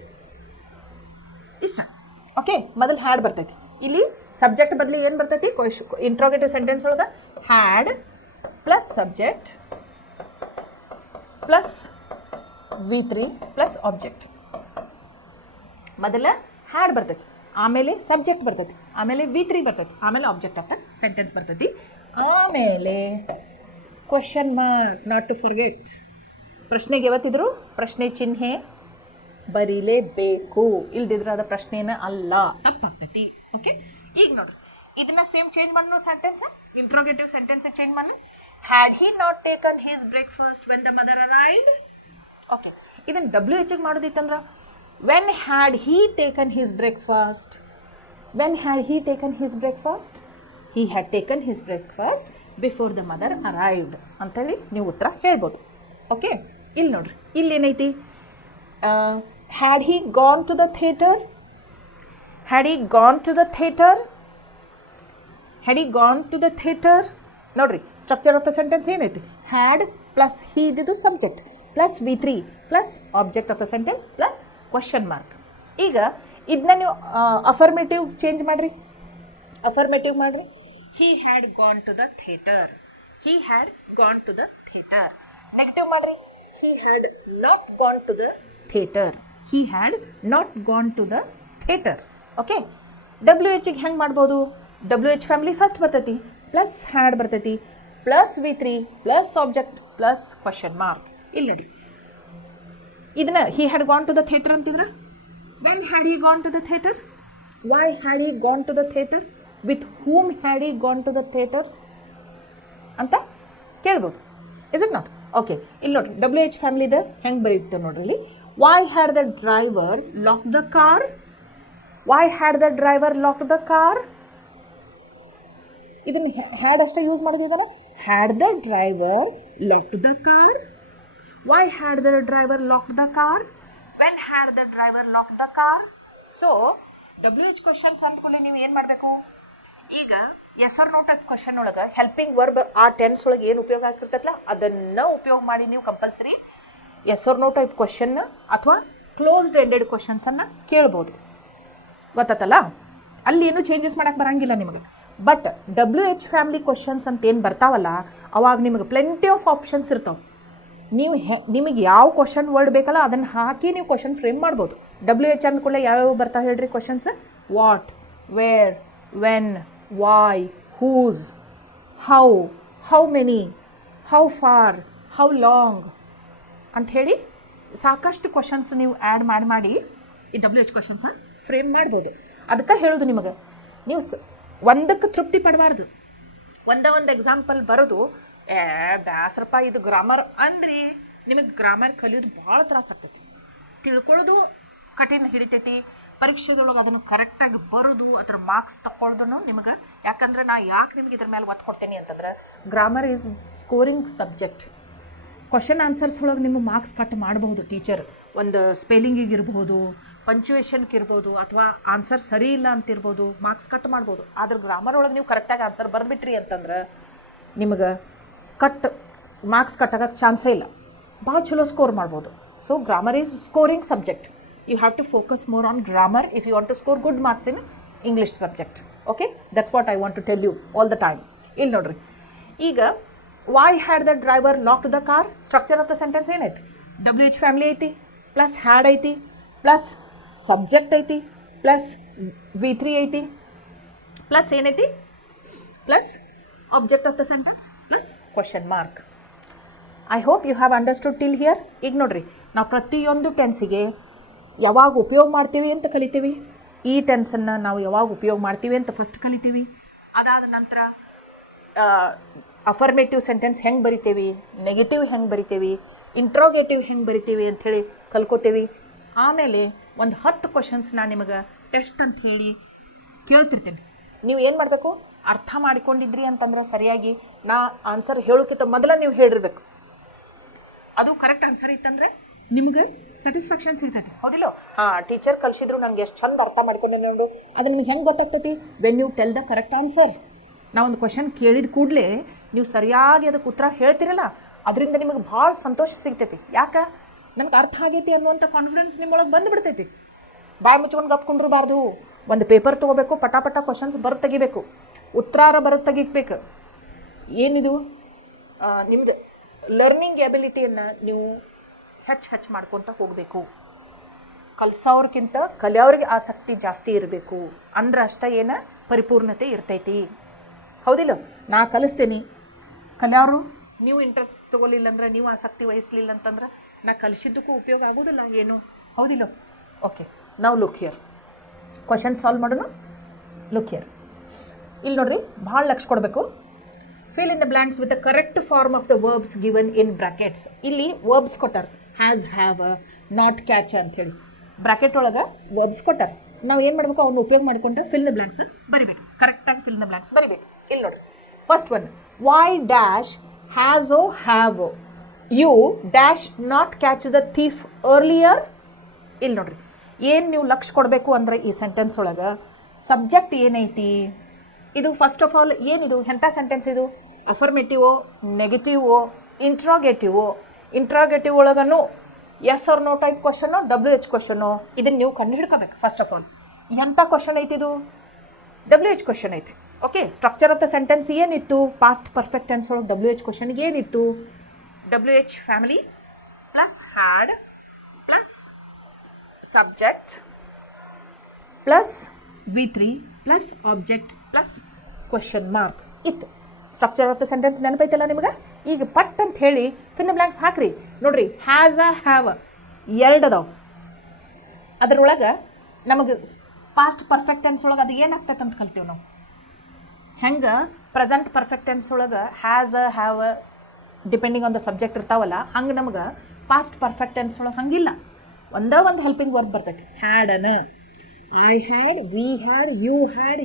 ಇಷ್ಟ. ಓಕೆ, ಮೊದಲು ಹ್ಯಾಡ್ ಬರ್ತೈತಿ. ಇಲ್ಲಿ ಸಬ್ಜೆಕ್ಟ್ ಬದಲು ಏನು ಬರ್ತೈತಿ, ಇಂಟ್ರೋಗೇಟಿವ್ ಸೆಂಟೆನ್ಸ್ ಒಳಗೆ had plus subject plus V3 plus object. ಮೊದಲ ಹ್ಯಾಡ್ ಬರ್ತೈತಿ, ಆಮೇಲೆ ಸಬ್ಜೆಕ್ಟ್ ಬರ್ತೈತಿ, ಆಮೇಲೆ V3 ಬರ್ತೈತಿ, ಆಮೇಲೆ ಆಬ್ಜೆಕ್ಟ್ ಆಫ್ ದ ಸೆಂಟೆನ್ಸ್ ಬರ್ತೈತಿ, ಆಮೇಲೆ question mark, not to forget. ಪ್ರಶ್ನೆಗೆ ಯಾವತ್ತಿದ್ರು ಪ್ರಶ್ನೆ ಚಿಹ್ನೆ ಬರೀಲೇಬೇಕು. ಇಲ್ದಿದ್ರೆ ಅದ ಪ್ರಶ್ನೆನ ಅಲ್ಲ, ತಪ್ಪಾಗ್ತೈತಿ. ಓಕೆ, ಈಗ ನೋಡ್ರಿ ಇದನ್ನ ಸೇಮ್ ಚೇಂಜ್ ಮಾಡೋಣ. ಸೆಂಟೆನ್ಸ್ ಇಂಟ್ರೋಗೇಟಿವ್ ಸೆಂಟೆನ್ಸ್ ಚೇಂಜ್ ಮಾಡೋಣ. Had he not taken his breakfast when the mother arrived. Okay, ಇದನ್ನು WH ಮಾಡೋದಿತ್ತಂದ್ರೆ when had he taken his breakfast. When had he taken his breakfast? He had taken his breakfast before the mother arrived ಅಂಥೇಳಿ ನೀವು ಉತ್ತರ ಹೇಳ್ಬೋದು. Okay, ಇಲ್ಲಿ ನೋಡ್ರಿ, ಇಲ್ಲಿ ಏನೈತಿ? Had he gone to the theatre. Had he gone to the theatre. Had he gone to the theatre. ನೋಡ್ರಿ, structure of the sentence ಏನೈತಿ? ಹ್ಯಾಡ್ ಪ್ಲಸ್ ಹಿ ಇದ್ದಿದ್ದು subject plus V3 plus object of the sentence plus question mark. ಈಗ ಇದನ್ನ ನೀವು affirmative change ಮಾಡಿರಿ. Affirmative ಮಾಡಿರಿ. He had gone to the theatre. He had gone to the theatre. Negative ಮಾಡಿರಿ. He had not gone to the theatre. He had not gone to the theatre. Okay, WHಗೆ ಹೆಂಗೆ ಮಾಡ್ಬೋದು? WH family first ಬರ್ತೈತಿ, plus had ಬರ್ತೈತಿ, plus V3 plus object plus question mark. ಇಲ್ಲಿ ನೋಡಿ, ಇದನ್ನ he had gone to the theatre ಅಂತಿದ್ರೆ when had he gone to the theatre? Why had he gone to the theatre? With whom had he gone to the theatre ಅಂತ ಕೇಳ್ಬೋದು. Is it not? Okay, ಇಲ್ಲಿ ನೋಡ್ರಿ, WH ಫ್ಯಾಮಿಲಿದ ಹೆಂಗೆ ಬರೀತು ನೋಡ್ರಿ. ಇಲ್ಲಿ why had the driver lock the car? Why had the driver lock the car? ಇದನ್ನು had ಅಷ್ಟೇ ಯೂಸ್ ಮಾಡೋದಿದ್ದಾನೆ. Had the driver lock the car? Why had the driver lock the car? When had the driver lock the car? So WH questions ಅಂದ್ಕೊಳ್ಳಿ ನೀವು ಏನು ಮಾಡಬೇಕು? ಈಗ yes or no type question ಒಳಗೆ helping verb ಆ tense ಒಳಗೆ ಏನು ಉಪಯೋಗ ಆಗಿರ್ತೈತಲ್ಲ ಅದನ್ನು ಉಪಯೋಗ ಮಾಡಿ ನೀವು compulsory S or no type ಕ್ವಶನ್ನ ಅಥವಾ ಕ್ಲೋಸ್ಡ್ ಎಂಡೆಡ್ ಕ್ವಶನ್ಸನ್ನು ಕೇಳ್ಬೋದು. ಗೊತ್ತಲ್ಲ, ಅಲ್ಲಿ ಏನು ಚೇಂಜಸ್ ಮಾಡೋಕ್ಕೆ ಬರೋಂಗಿಲ್ಲ ನಿಮಗೆ. ಬಟ್ WH ಫ್ಯಾಮಿಲಿ ಕ್ವಶನ್ಸ್ ಅಂತ ಏನು ಬರ್ತಾವಲ್ಲ ಅವಾಗ ನಿಮಗೆ ಪ್ಲೆಂಟಿ ಆಫ್ ಆಪ್ಷನ್ಸ್ ಇರ್ತಾವೆ. ನೀವು ನಿಮಗೆ ಯಾವ ಕ್ವಶನ್ ವರ್ಡ್ ಬೇಕಲ್ಲ ಅದನ್ನು ಹಾಕಿ ನೀವು ಕ್ವಶನ್ ಫ್ರೇಮ್ ಮಾಡ್ಬೋದು. WH ಅಂದ್ಕೊಳ್ಳೆ ಯಾವ್ಯಾವ ಬರ್ತಾವೆ ಹೇಳ್ರಿ questions? What, where, when, why, whose, how many, how far, how long ಅಂಥೇಳಿ ಸಾಕಷ್ಟು ಕ್ವಶನ್ಸ್ ನೀವು ಆ್ಯಡ್ ಮಾಡಿ ಈ WH ಕ್ವಶನ್ಸ ಫ್ರೇಮ್ ಮಾಡ್ಬೋದು. ಅದಕ್ಕೆ ಹೇಳೋದು ನಿಮಗೆ, ನೀವು ಒಂದಕ್ಕೆ ತೃಪ್ತಿ ಪಡಬಾರ್ದು. ಒಂದು ಎಕ್ಸಾಂಪಲ್ ಬರೋದು ಬ್ಯಾಸ್ರಪ್ಪ ಇದು ಗ್ರಾಮರ್ ಅಂದ್ರಿ ನಿಮಗೆ ಗ್ರಾಮರ್ ಕಲಿಯೋದು ಭಾಳ ತ್ರಾಸ ಆಗ್ತೈತಿ. ತಿಳ್ಕೊಳ್ಳೋದು ಕಠಿಣ ಹಿಡಿತೈತಿ. ಪರೀಕ್ಷೆದೊಳಗೆ ಅದನ್ನು ಕರೆಕ್ಟಾಗಿ ಬರೋದು ಅದರ ಮಾರ್ಕ್ಸ್ ತಗೊಳ್ಳೋದನ್ನು ನಿಮಗೆ. ಯಾಕಂದ್ರೆ ನಾ ಯಾಕೆ ನಿಮಗೆ ಇದ್ರ ಮೇಲೆ ಒತ್ತು ಕೊಡ್ತೇನೆ ಅಂತಂದ್ರೆ grammar is scoring subject. Question answers ಒಳಗೆ ನಿಮ್ಮ ಮಾರ್ಕ್ಸ್ ಕಟ್ ಮಾಡಬಹುದು ಟೀಚರ್. ಒಂದು ಸ್ಪೆಲ್ಲಿಂಗಿಗೆ ಇರ್ಬೋದು, ಪಂಚುವೇಷನ್ಗೆ ಇರ್ಬೋದು, ಅಥವಾ ಆನ್ಸರ್ ಸರಿ ಇಲ್ಲ ಅಂತಿರ್ಬೋದು, ಮಾರ್ಕ್ಸ್ ಕಟ್ ಮಾಡ್ಬೋದು. ಆದ್ರೆ ಗ್ರಾಮರ್ ಒಳಗೆ ನೀವು ಕರೆಕ್ಟಾಗಿ ಆನ್ಸರ್ ಬರೆದ್ಬಿಟ್ರಿ ಅಂತಂದ್ರೆ ನಿಮಗೆ ಮಾರ್ಕ್ಸ್ ಕಟ್ ಆಗೋಕ್ಕೆ ಚಾನ್ಸೇ ಇಲ್ಲ. ಭಾಳ ಚಲೋ ಸ್ಕೋರ್ ಮಾಡ್ಬೋದು. So grammar is scoring subject. You have to focus more on grammar if you want to score good marks in English subject. Okay, that's what I want to tell you all the time. ಇಲ್ಲಿ ನೋಡ್ರಿ, ಈಗ why had the driver lock the car? Structure of the sentence ಏನೈತಿ? WH family ಐತಿ, plus had ಐತಿ, plus subject ಐತಿ, plus V3 ಐತಿ, plus ಏನೈತಿ? Plus object of the sentence plus question mark. I hope you have understood till here. ಈಗ ನೋಡ್ರಿ, ನಾವು ಪ್ರತಿಯೊಂದು ಟೆನ್ಸಿಗೆ ಯಾವಾಗ ಉಪಯೋಗ ಮಾಡ್ತೀವಿ ಅಂತ ಕಲಿತೀವಿ. ಈ ಟೆನ್ಸನ್ನು ನಾವು ಯಾವಾಗ ಉಪಯೋಗ ಮಾಡ್ತೀವಿ ಅಂತ ಫಸ್ಟ್ ಕಲಿತೀವಿ. ಅದಾದ ನಂತರ ಅಫರ್ಮೇಟಿವ್ ಸೆಂಟೆನ್ಸ್ ಹೆಂಗೆ ಬರಿತೀವಿ, ನೆಗೆಟಿವ್ ಹೆಂಗೆ ಬರಿತೀವಿ, ಇಂಟ್ರೋಗೇಟಿವ್ ಹೆಂಗೆ ಬರಿತೀವಿ ಅಂಥೇಳಿ ಕಲ್ಕೋತೀವಿ. ಆಮೇಲೆ ಒಂದು 10 ಕ್ವಶನ್ಸ್ ನಾನು ನಿಮಗೆ ಟೆಸ್ಟ್ ಅಂತ ಹೇಳಿ ಕೇಳ್ತಿರ್ತೀನಿ. ನೀವು ಏನು ಮಾಡಬೇಕು? ಅರ್ಥ ಮಾಡಿಕೊಂಡಿದ್ರಿ ಅಂತಂದ್ರೆ ಸರಿಯಾಗಿ ನಾ ಆನ್ಸರ್ ಹೇಳೋಕ್ಕಿಂತ ಮೊದಲ ನೀವು ಹೇಳಿರ್ಬೇಕು. ಅದು ಕರೆಕ್ಟ್ ಆನ್ಸರ್ ಇತ್ತಂದರೆ ನಿಮಗೆ ಸ್ಯಾಟಿಸ್ಫ್ಯಾಕ್ಷನ್ ಸಿಗ್ತೈತಿ. ಹೌದಿಲ್ಲ? ಟೀಚರ್ ಕಲಿಸಿದ್ರು ನನಗೆ ಎಷ್ಟು ಚಂದ ಅರ್ಥ ಮಾಡ್ಕೊಂಡೆ ನೋಡು. ಅದು ನಿಮ್ಗೆ ಹೆಂಗೆ ಗೊತ್ತಾಗ್ತೈತಿ? When you tell the correct answer. ನಾವೊಂದು ಕ್ವಶನ್ ಕೇಳಿದ ಕೂಡಲೇ ನೀವು ಸರಿಯಾಗಿ ಅದಕ್ಕೆ ಉತ್ತರ ಹೇಳ್ತಿರಲ್ಲ, ಅದರಿಂದ ನಿಮಗೆ ಭಾಳ ಸಂತೋಷ ಸಿಗ್ತೈತಿ. ಯಾಕೆ? ನನಗೆ ಅರ್ಥ ಆಗೈತಿ ಅನ್ನುವಂಥ ಕಾನ್ಫಿಡೆನ್ಸ್ ನಿಮ್ಮೊಳಗೆ ಬಂದುಬಿಡ್ತೈತಿ. ಬಾಯಿ ಮುಚ್ಕೊಂಡು ಗಪ್ಕೊಂಡಿರಬಾರ್ದು. ಒಂದು ಪೇಪರ್ ತೊಗೋಬೇಕು, ಪಟಾಪಟ ಕ್ವಶನ್ಸ್ ಬರೆದು ತೆಗಿಬೇಕು, ಉತ್ತರಾರ ಬರೆದು ತೆಗಿಬೇಕು. ಏನಿದು ನಿಮ್ಮದು ಲರ್ನಿಂಗ್ ಎಬಿಲಿಟಿಯನ್ನು ನೀವು ಹೆಚ್ಚು ಮಾಡ್ಕೊತ ಹೋಗಬೇಕು. ಕಲಿಸೋರ್ಗಿಂತ ಕಲಿಯೋರಿಗೆ ಆಸಕ್ತಿ ಜಾಸ್ತಿ ಇರಬೇಕು. ಅಂದ್ರೆ ಅಷ್ಟೇ ಏನು ಪರಿಪೂರ್ಣತೆ ಇರ್ತೈತಿ. ಹೌದಿಲ್ಲ? ನಾ ಕಲಿಸ್ತೀನಿ, ಕಲಿಯೋರು ನೀವು ಇಂಟ್ರೆಸ್ಟ್ ತೊಗೊಲಿಲ್ಲ ಅಂದ್ರೆ, ನೀವು ಆಸಕ್ತಿ ವಹಿಸ್ಲಿಲ್ಲ ಅಂತಂದ್ರೆ ನಾ ಕಲಿಸಿದ್ದಕ್ಕೂ ಉಪಯೋಗ ಆಗೋದಿಲ್ಲ ಏನು. ಹೌದಿಲ್ಲ? ಓಕೆ, ನಾವು ಲುಕ್ ಹಿಯರ್ ಕ್ವಶನ್ ಸಾಲ್ವ್ ಮಾಡೋಣ. ಲುಕ್ ಹಿಯರ್, ಇಲ್ಲಿ ನೋಡ್ರಿ, ಭಾಳ ಲಕ್ಷ ಕೊಡಬೇಕು. Fill in the blanks with the correct form of the verbs given in brackets. ಇಲ್ಲಿ ವರ್ಬ್ಸ್ ಕೊಟ್ಟಾರ, ಹ್ಯಾಸ್, ಹ್ಯಾವ್, ನಾಟ್, ಕ್ಯಾಚ್ ಅಂಥೇಳಿ ಬ್ರಾಕೆಟ್ ಒಳಗೆ ವರ್ಬ್ಸ್ ಕೊಟ್ಟಾರ. ನಾವು ಏನು ಮಾಡಬೇಕು, ಅವನ್ನ ಉಪಯೋಗ ಮಾಡಿಕೊಂಡು ಫಿಲ್ ದ ಬ್ಲ್ಯಾಂಕ್ಸ್ ಬರಿಬೇಕು. ಕರೆಕ್ಟಾಗಿ ಫಿಲ್ ದ ಬ್ಲ್ಯಾಂಕ್ಸ್ ಬರಿಬೇಕು. ಇಲ್ಲಿ ನೋಡ್ರಿ, first one, why dash has or have you dash not catch the thief earlier. ಇಲ್ಲಿ ನೋಡ್ರಿ, ಏನು ನೀವು ಲಕ್ಷ ಕೊಡಬೇಕು ಅಂದ್ರೆ ಈ ಸೆಂಟೆನ್ಸ್ ಒಳಗೆ ಸಬ್ಜೆಕ್ಟ್ ಏನೈತಿ, ಇದು ಫಸ್ಟ್ ಆಫ್ ಆಲ್ ಏನಿದು, ಎಂಥ ಸೆಂಟೆನ್ಸ್ ಇದು? ಅಫರ್ಮೇಟಿವೋ, ನೆಗೆಟಿವೋ, ಇಂಟ್ರಾಗೇಟಿವ್ ಒಳಗನು yes or no type question, WH question, ಇದನ್ನು ನೀವು ಕಂಡು ಹಿಡ್ಕೋಬೇಕು. ಫಸ್ಟ್ ಆಫ್ ಆಲ್ ಎಂಥ ಕ್ವಶನ್ ಐತಿ ಇದು? WH ಕ್ವಶನ್ ಐತಿ. Okay, structure of the sentence ಏನಿತ್ತು? ಪಾಸ್ಟ್ ಪರ್ಫೆಕ್ಟ್ ಟೆನ್ಸ್ ಒಳಗೆ WH ಕ್ವಶನ್ಗೆ ಏನಿತ್ತು? WH family plus had plus subject plus V3 plus object plus question mark ಇತ್ತು. ಸ್ಟ್ರಕ್ಚರ್ ಆಫ್ ದ ಸೆಂಟೆನ್ಸ್ ನೆನಪೈತಲ್ಲ ನಿಮಗೆ? ಈಗ ಪಟ್ ಅಂತ ಹೇಳಿ ಫಿಲ್ ದ ಬ್ಲ್ಯಾಂಕ್ಸ್ ಹಾಕ್ರಿ. ನೋಡ್ರಿ, ಹ್ಯಾಸ್ ಅ ಹ್ಯಾವ್ ಎರಡು ಅದಾವೆ. ಅದರೊಳಗೆ ನಮಗೆ ಪಾಸ್ಟ್ ಪರ್ಫೆಕ್ಟ್ ಟೆನ್ಸ್ ಒಳಗೆ ಅದು ಏನಾಗ್ತೈತೆ ಅಂತ ಕಲ್ತೀವಿ ನಾವು. ಹೆಂಗೆ ಪ್ರೆಸೆಂಟ್ ಪರ್ಫೆಕ್ಟ್ ಟೆನ್ಸ್ ಒಳಗೆ has a have depending on the subject ಇರ್ತಾವಲ್ಲ, ಹಂಗೆ ನಮಗೆ ಪಾಸ್ಟ್ ಪರ್ಫೆಕ್ಟ್ ಟೆನ್ಸ್ ಒಳಗೆ ಹಂಗಿಲ್ಲ. ಒಂದೇ ಒಂದು ಹೆಲ್ಪಿಂಗ್ ವರ್ಬ್ ಬರ್ತೈತಿ, ಹ್ಯಾಡನ. I had, we had, you had,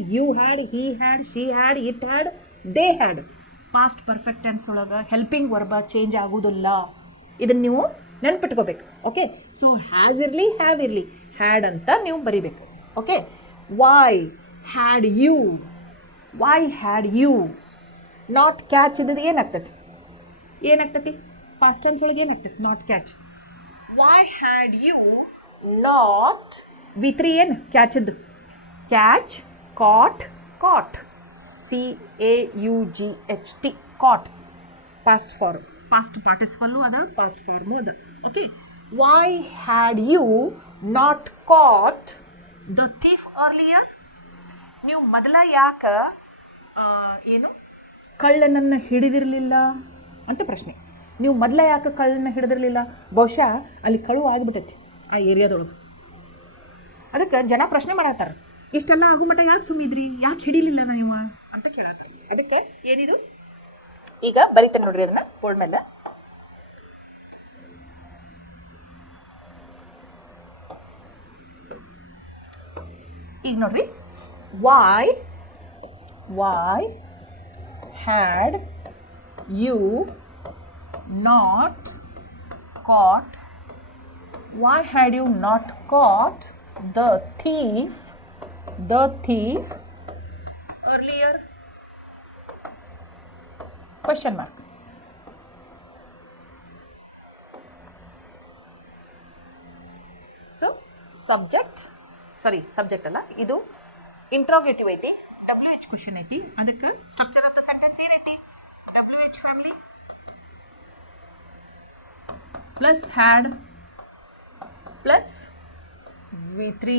he had, she had, it had, they had. Past perfect tense ಒಳಗೆ ಹೆಲ್ಪಿಂಗ್ ವರ್ಬ ಚೇಂಜ್ ಆಗೋದಿಲ್ಲ. ಇದನ್ನು ನೀವು ನೆನ್ಪಿಟ್ಕೋಬೇಕು. ಓಕೆ, ಸೊ ಹ್ಯಾಸ್ ಇರಲಿ, ಹ್ಯಾವ್ ಇರಲಿ, ಹ್ಯಾಡ್ ಅಂತ ನೀವು ಬರಿಬೇಕು. Okay, why had you not catch ಇದ್ದದ್ದು ಏನಾಗ್ತೈತಿ? ಪಾಸ್ಟ್ ಟೆನ್ಸ್ ಒಳಗೆ ಏನಾಗ್ತೈತಿ? Not catch. Why had you not V3 ಏನು? ಕ್ಯಾಚದ್ದು. Catch, caught, CAUGHT, caught. Past form, past participle ಅದ, ಪಾಸ್ಟ್ ಫಾರ್ಮು ಅದ. Okay, why had you not caught the thief earlier? ನೀವು ಮೊದಲ ಯಾಕೆ ಕಳ್ಳನನ್ನು ಹಿಡಿದಿರಲಿಲ್ಲ ಅಂತ ಪ್ರಶ್ನೆ. ನೀವು ಮೊದಲ ಯಾಕೆ ಕಳ್ಳನ ಹಿಡಿದಿರಲಿಲ್ಲ? ಬಹುಶಃ ಅಲ್ಲಿ ಕಳು ಆಗಿಬಿಟ್ಟೈತಿ ಆ ಏರಿಯಾದೊಳಗೆ. ಅದಕ್ಕೆ ಜನ ಪ್ರಶ್ನೆ ಮಾಡತ್ತಾರೆ, ಇಷ್ಟೆಲ್ಲ ಆಗೋ ಮಟ್ಟ ಯಾಕೆ ಸುಮ್ಮಿದ್ರಿ, ಯಾಕೆ ಹಿಡಿಲಿಲ್ಲ ನೀವು ಅಂತ ಕೇಳತ್ತಾರೆ. ಅದಕ್ಕೆ ಏನಿದು ಈಗ ಬರೀತೇನೆ ನೋಡ್ರಿ, ಅದನ್ನ ಬೋರ್ಡ್ ಮೇಲೆ. ಈಗ ನೋಡ್ರಿ, why had you not caught the thief earlier? Question mark. So subject ಅಲ್ಲ, ಇದು ಇಂಟ್ರಾಗೇಟಿವ್ ಐತಿ, WH ಕ್ವಶನ್ ಐತಿ. ಅದಕ್ಕೆ ಸ್ಟ್ರಕ್ಚರ್ ಆಫ್ ದ ಸೆಂಟೆನ್ಸ್ ಏನೈತಿ? WH family plus had plus V3,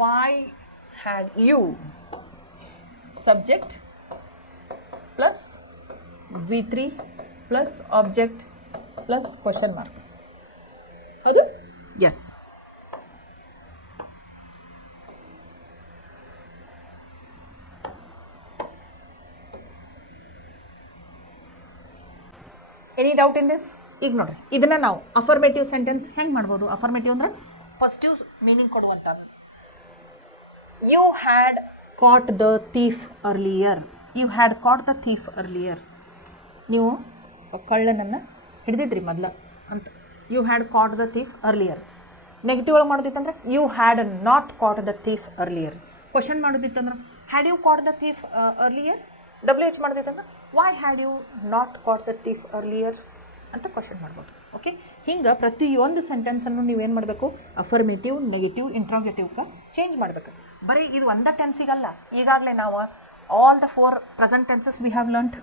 why had you subject plus V3 plus object plus question mark. ಹೌದು? Yes. Any doubt in this? ಈಗ ನೋಡ್ರಿ, ಇದನ್ನು ನಾವು ಅಫರ್ಮೇಟಿವ್ ಸೆಂಟೆನ್ಸ್ ಹೆಂಗೆ ಮಾಡ್ಬೋದು? ಅಫರ್ಮೇಟಿವ್ ಅಂದ್ರೆ ಪಾಸಿಟಿವ್ ಮೀನಿಂಗ್ ಕೊಡುವಂಥದ್ದು. You had caught the thief earlier. ನೀವು ಕಳ್ಳನನ್ನು ಹಿಡಿದಿದ್ರಿ ಮೊದಲ ಅಂತ. You had caught the thief earlier. Negative ಒಳಗೆ ಮಾಡೋದಿತ್ತಂದ್ರೆ you had not caught the thief earlier. Question ಮಾಡೋದಿತ್ತಂದ್ರೆ had you caught the thief earlier. WH ಮಾಡೋದಿತ್ತಂದ್ರೆ why had you not caught the thief earlier ಅಂತ ಕ್ವಶನ್ ಮಾಡ್ಬೋದು. ಓಕೆ, ಹಿಂಗೆ ಪ್ರತಿಯೊಂದು ಸೆಂಟೆನ್ಸನ್ನು ನೀವೇನು ಮಾಡಬೇಕು? ಅಫರ್ಮೇಟಿವ್, ನೆಗೆಟಿವ್, ಇಂಟ್ರಾಗೇಟಿವ್ಗೆ ಚೇಂಜ್ ಮಾಡಬೇಕು. ಬರೀ ಇದು ಒಂದೇ ಟೆನ್ಸಿಗಲ್ಲ. ಈಗಾಗಲೇ ನಾವು all the 4 present tenses we have learned.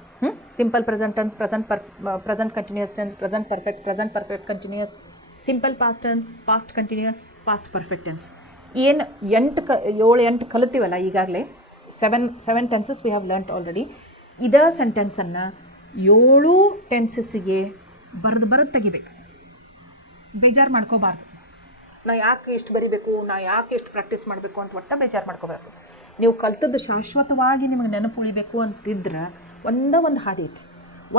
Simple present tense, present continuous tense, present perfect continuous, simple past tense, past continuous, past perfect tense. ಏನು 7-8 ಕಲಿತೀವಲ್ಲ ಈಗಾಗಲೇ, 7 tenses we have learned already. ಇದೇ ಸೆಂಟೆನ್ಸನ್ನು 7 ಟೆನ್ಸಸ್ಸಿಗೆ ಬರೆದು ತೆಗಿಬೇಕು. ಬೇಜಾರು ಮಾಡ್ಕೋಬಾರ್ದು. ನಾ ಯಾಕೆ ಇಷ್ಟು ಬರಿಬೇಕು, ನಾ ಯಾಕೆ ಎಷ್ಟು ಪ್ರಾಕ್ಟೀಸ್ ಮಾಡಬೇಕು ಅಂತ ಒಟ್ಟು ಬೇಜಾರು ಮಾಡ್ಕೋಬೇಕು. ನೀವು ಕಲ್ತದ್ದು ಶಾಶ್ವತವಾಗಿ ನಿಮಗೆ ನೆನಪು ಉಳಿಬೇಕು ಅಂತಿದ್ರೆ ಒಂದು ಹಾದಿ ಐತಿ.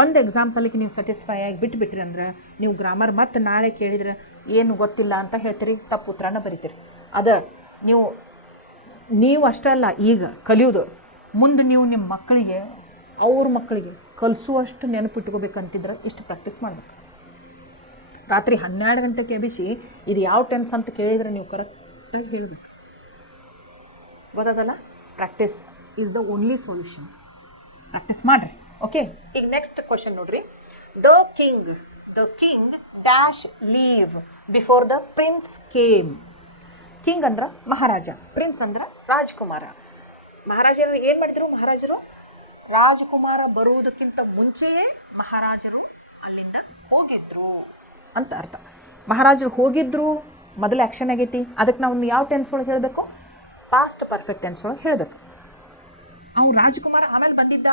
ಒಂದು ಎಕ್ಸಾಂಪಲ್ಗೆ ನೀವು ಸ್ಯಾಟಿಸ್ಫೈ ಆಗಿ ಬಿಟ್ಬಿಟ್ರಿ ಅಂದ್ರೆ ನೀವು ಗ್ರಾಮರ್ ಮತ್ತೆ ನಾಳೆ ಕೇಳಿದ್ರೆ ಏನು ಗೊತ್ತಿಲ್ಲ ಅಂತ ಹೇಳ್ತೀರಿ, ತಪ್ಪು ಉತ್ತರನ ಬರಿತೀರಿ. ನೀವು ಅಷ್ಟೇ ಅಲ್ಲ, ಈಗ ಕಲಿಯೋದು ಮುಂದೆ ನೀವು ನಿಮ್ಮ ಮಕ್ಕಳಿಗೆ ಅವ್ರ ಮಕ್ಕಳಿಗೆ ಕಲಿಸುವಷ್ಟು ನೆನಪಿಟ್ಕೋಬೇಕಂತಿದ್ರೆ ಇಷ್ಟು ಪ್ರಾಕ್ಟೀಸ್ ಮಾಡಬೇಕು. ರಾತ್ರಿ 12 ಗಂಟೆಗೆ ಎಬ್ಬಿಸಿ ಇದು ಯಾವ ಟೆನ್ಸ್ ಅಂತ ಕೇಳಿದರೆ ನೀವು ಕರೆಕ್ಟಾಗಿ ಹೇಳಬೇಕು. ಗೊತ್ತಾಗಲ್ಲ? Practice is the only solution. Practice ಮಾಡಿರಿ. ಓಕೆ, ಈಗ ನೆಕ್ಸ್ಟ್ ಕ್ವಶನ್ ನೋಡ್ರಿ. The king dash leave before the prince came. King ಅಂದ್ರೆ ಮಹಾರಾಜ, ಪ್ರಿನ್ಸ್ ಅಂದ್ರೆ ರಾಜ್ಕುಮಾರ. ಮಹಾರಾಜರು ಏನು ಮಾಡಿದ್ರು? ರಾಜಕುಮಾರ ಬರುವುದಕ್ಕಿಂತ ಮುಂಚೆಯೇ ಮಹಾರಾಜರು ಅಲ್ಲಿಂದ ಹೋಗಿದ್ರು ಅಂತ ಅರ್ಥ. ಮಹಾರಾಜರು ಹೋಗಿದ್ರು ಮೊದಲು ಆ್ಯಕ್ಷನ್ ಆಗೈತಿ. ಅದಕ್ಕೆ ನಾವು ಯಾವ ಟೆನ್ಸ್ ಒಳಗೆ ಹೇಳಬೇಕು? ಪಾಸ್ಟ್ ಪರ್ಫೆಕ್ಟ್ ಟೆನ್ಸ್ ಒಳಗೆ ಹೇಳಬೇಕು. ಅವ್ನು ರಾಜಕುಮಾರ ಆಮೇಲೆ ಬಂದಿದ್ದ,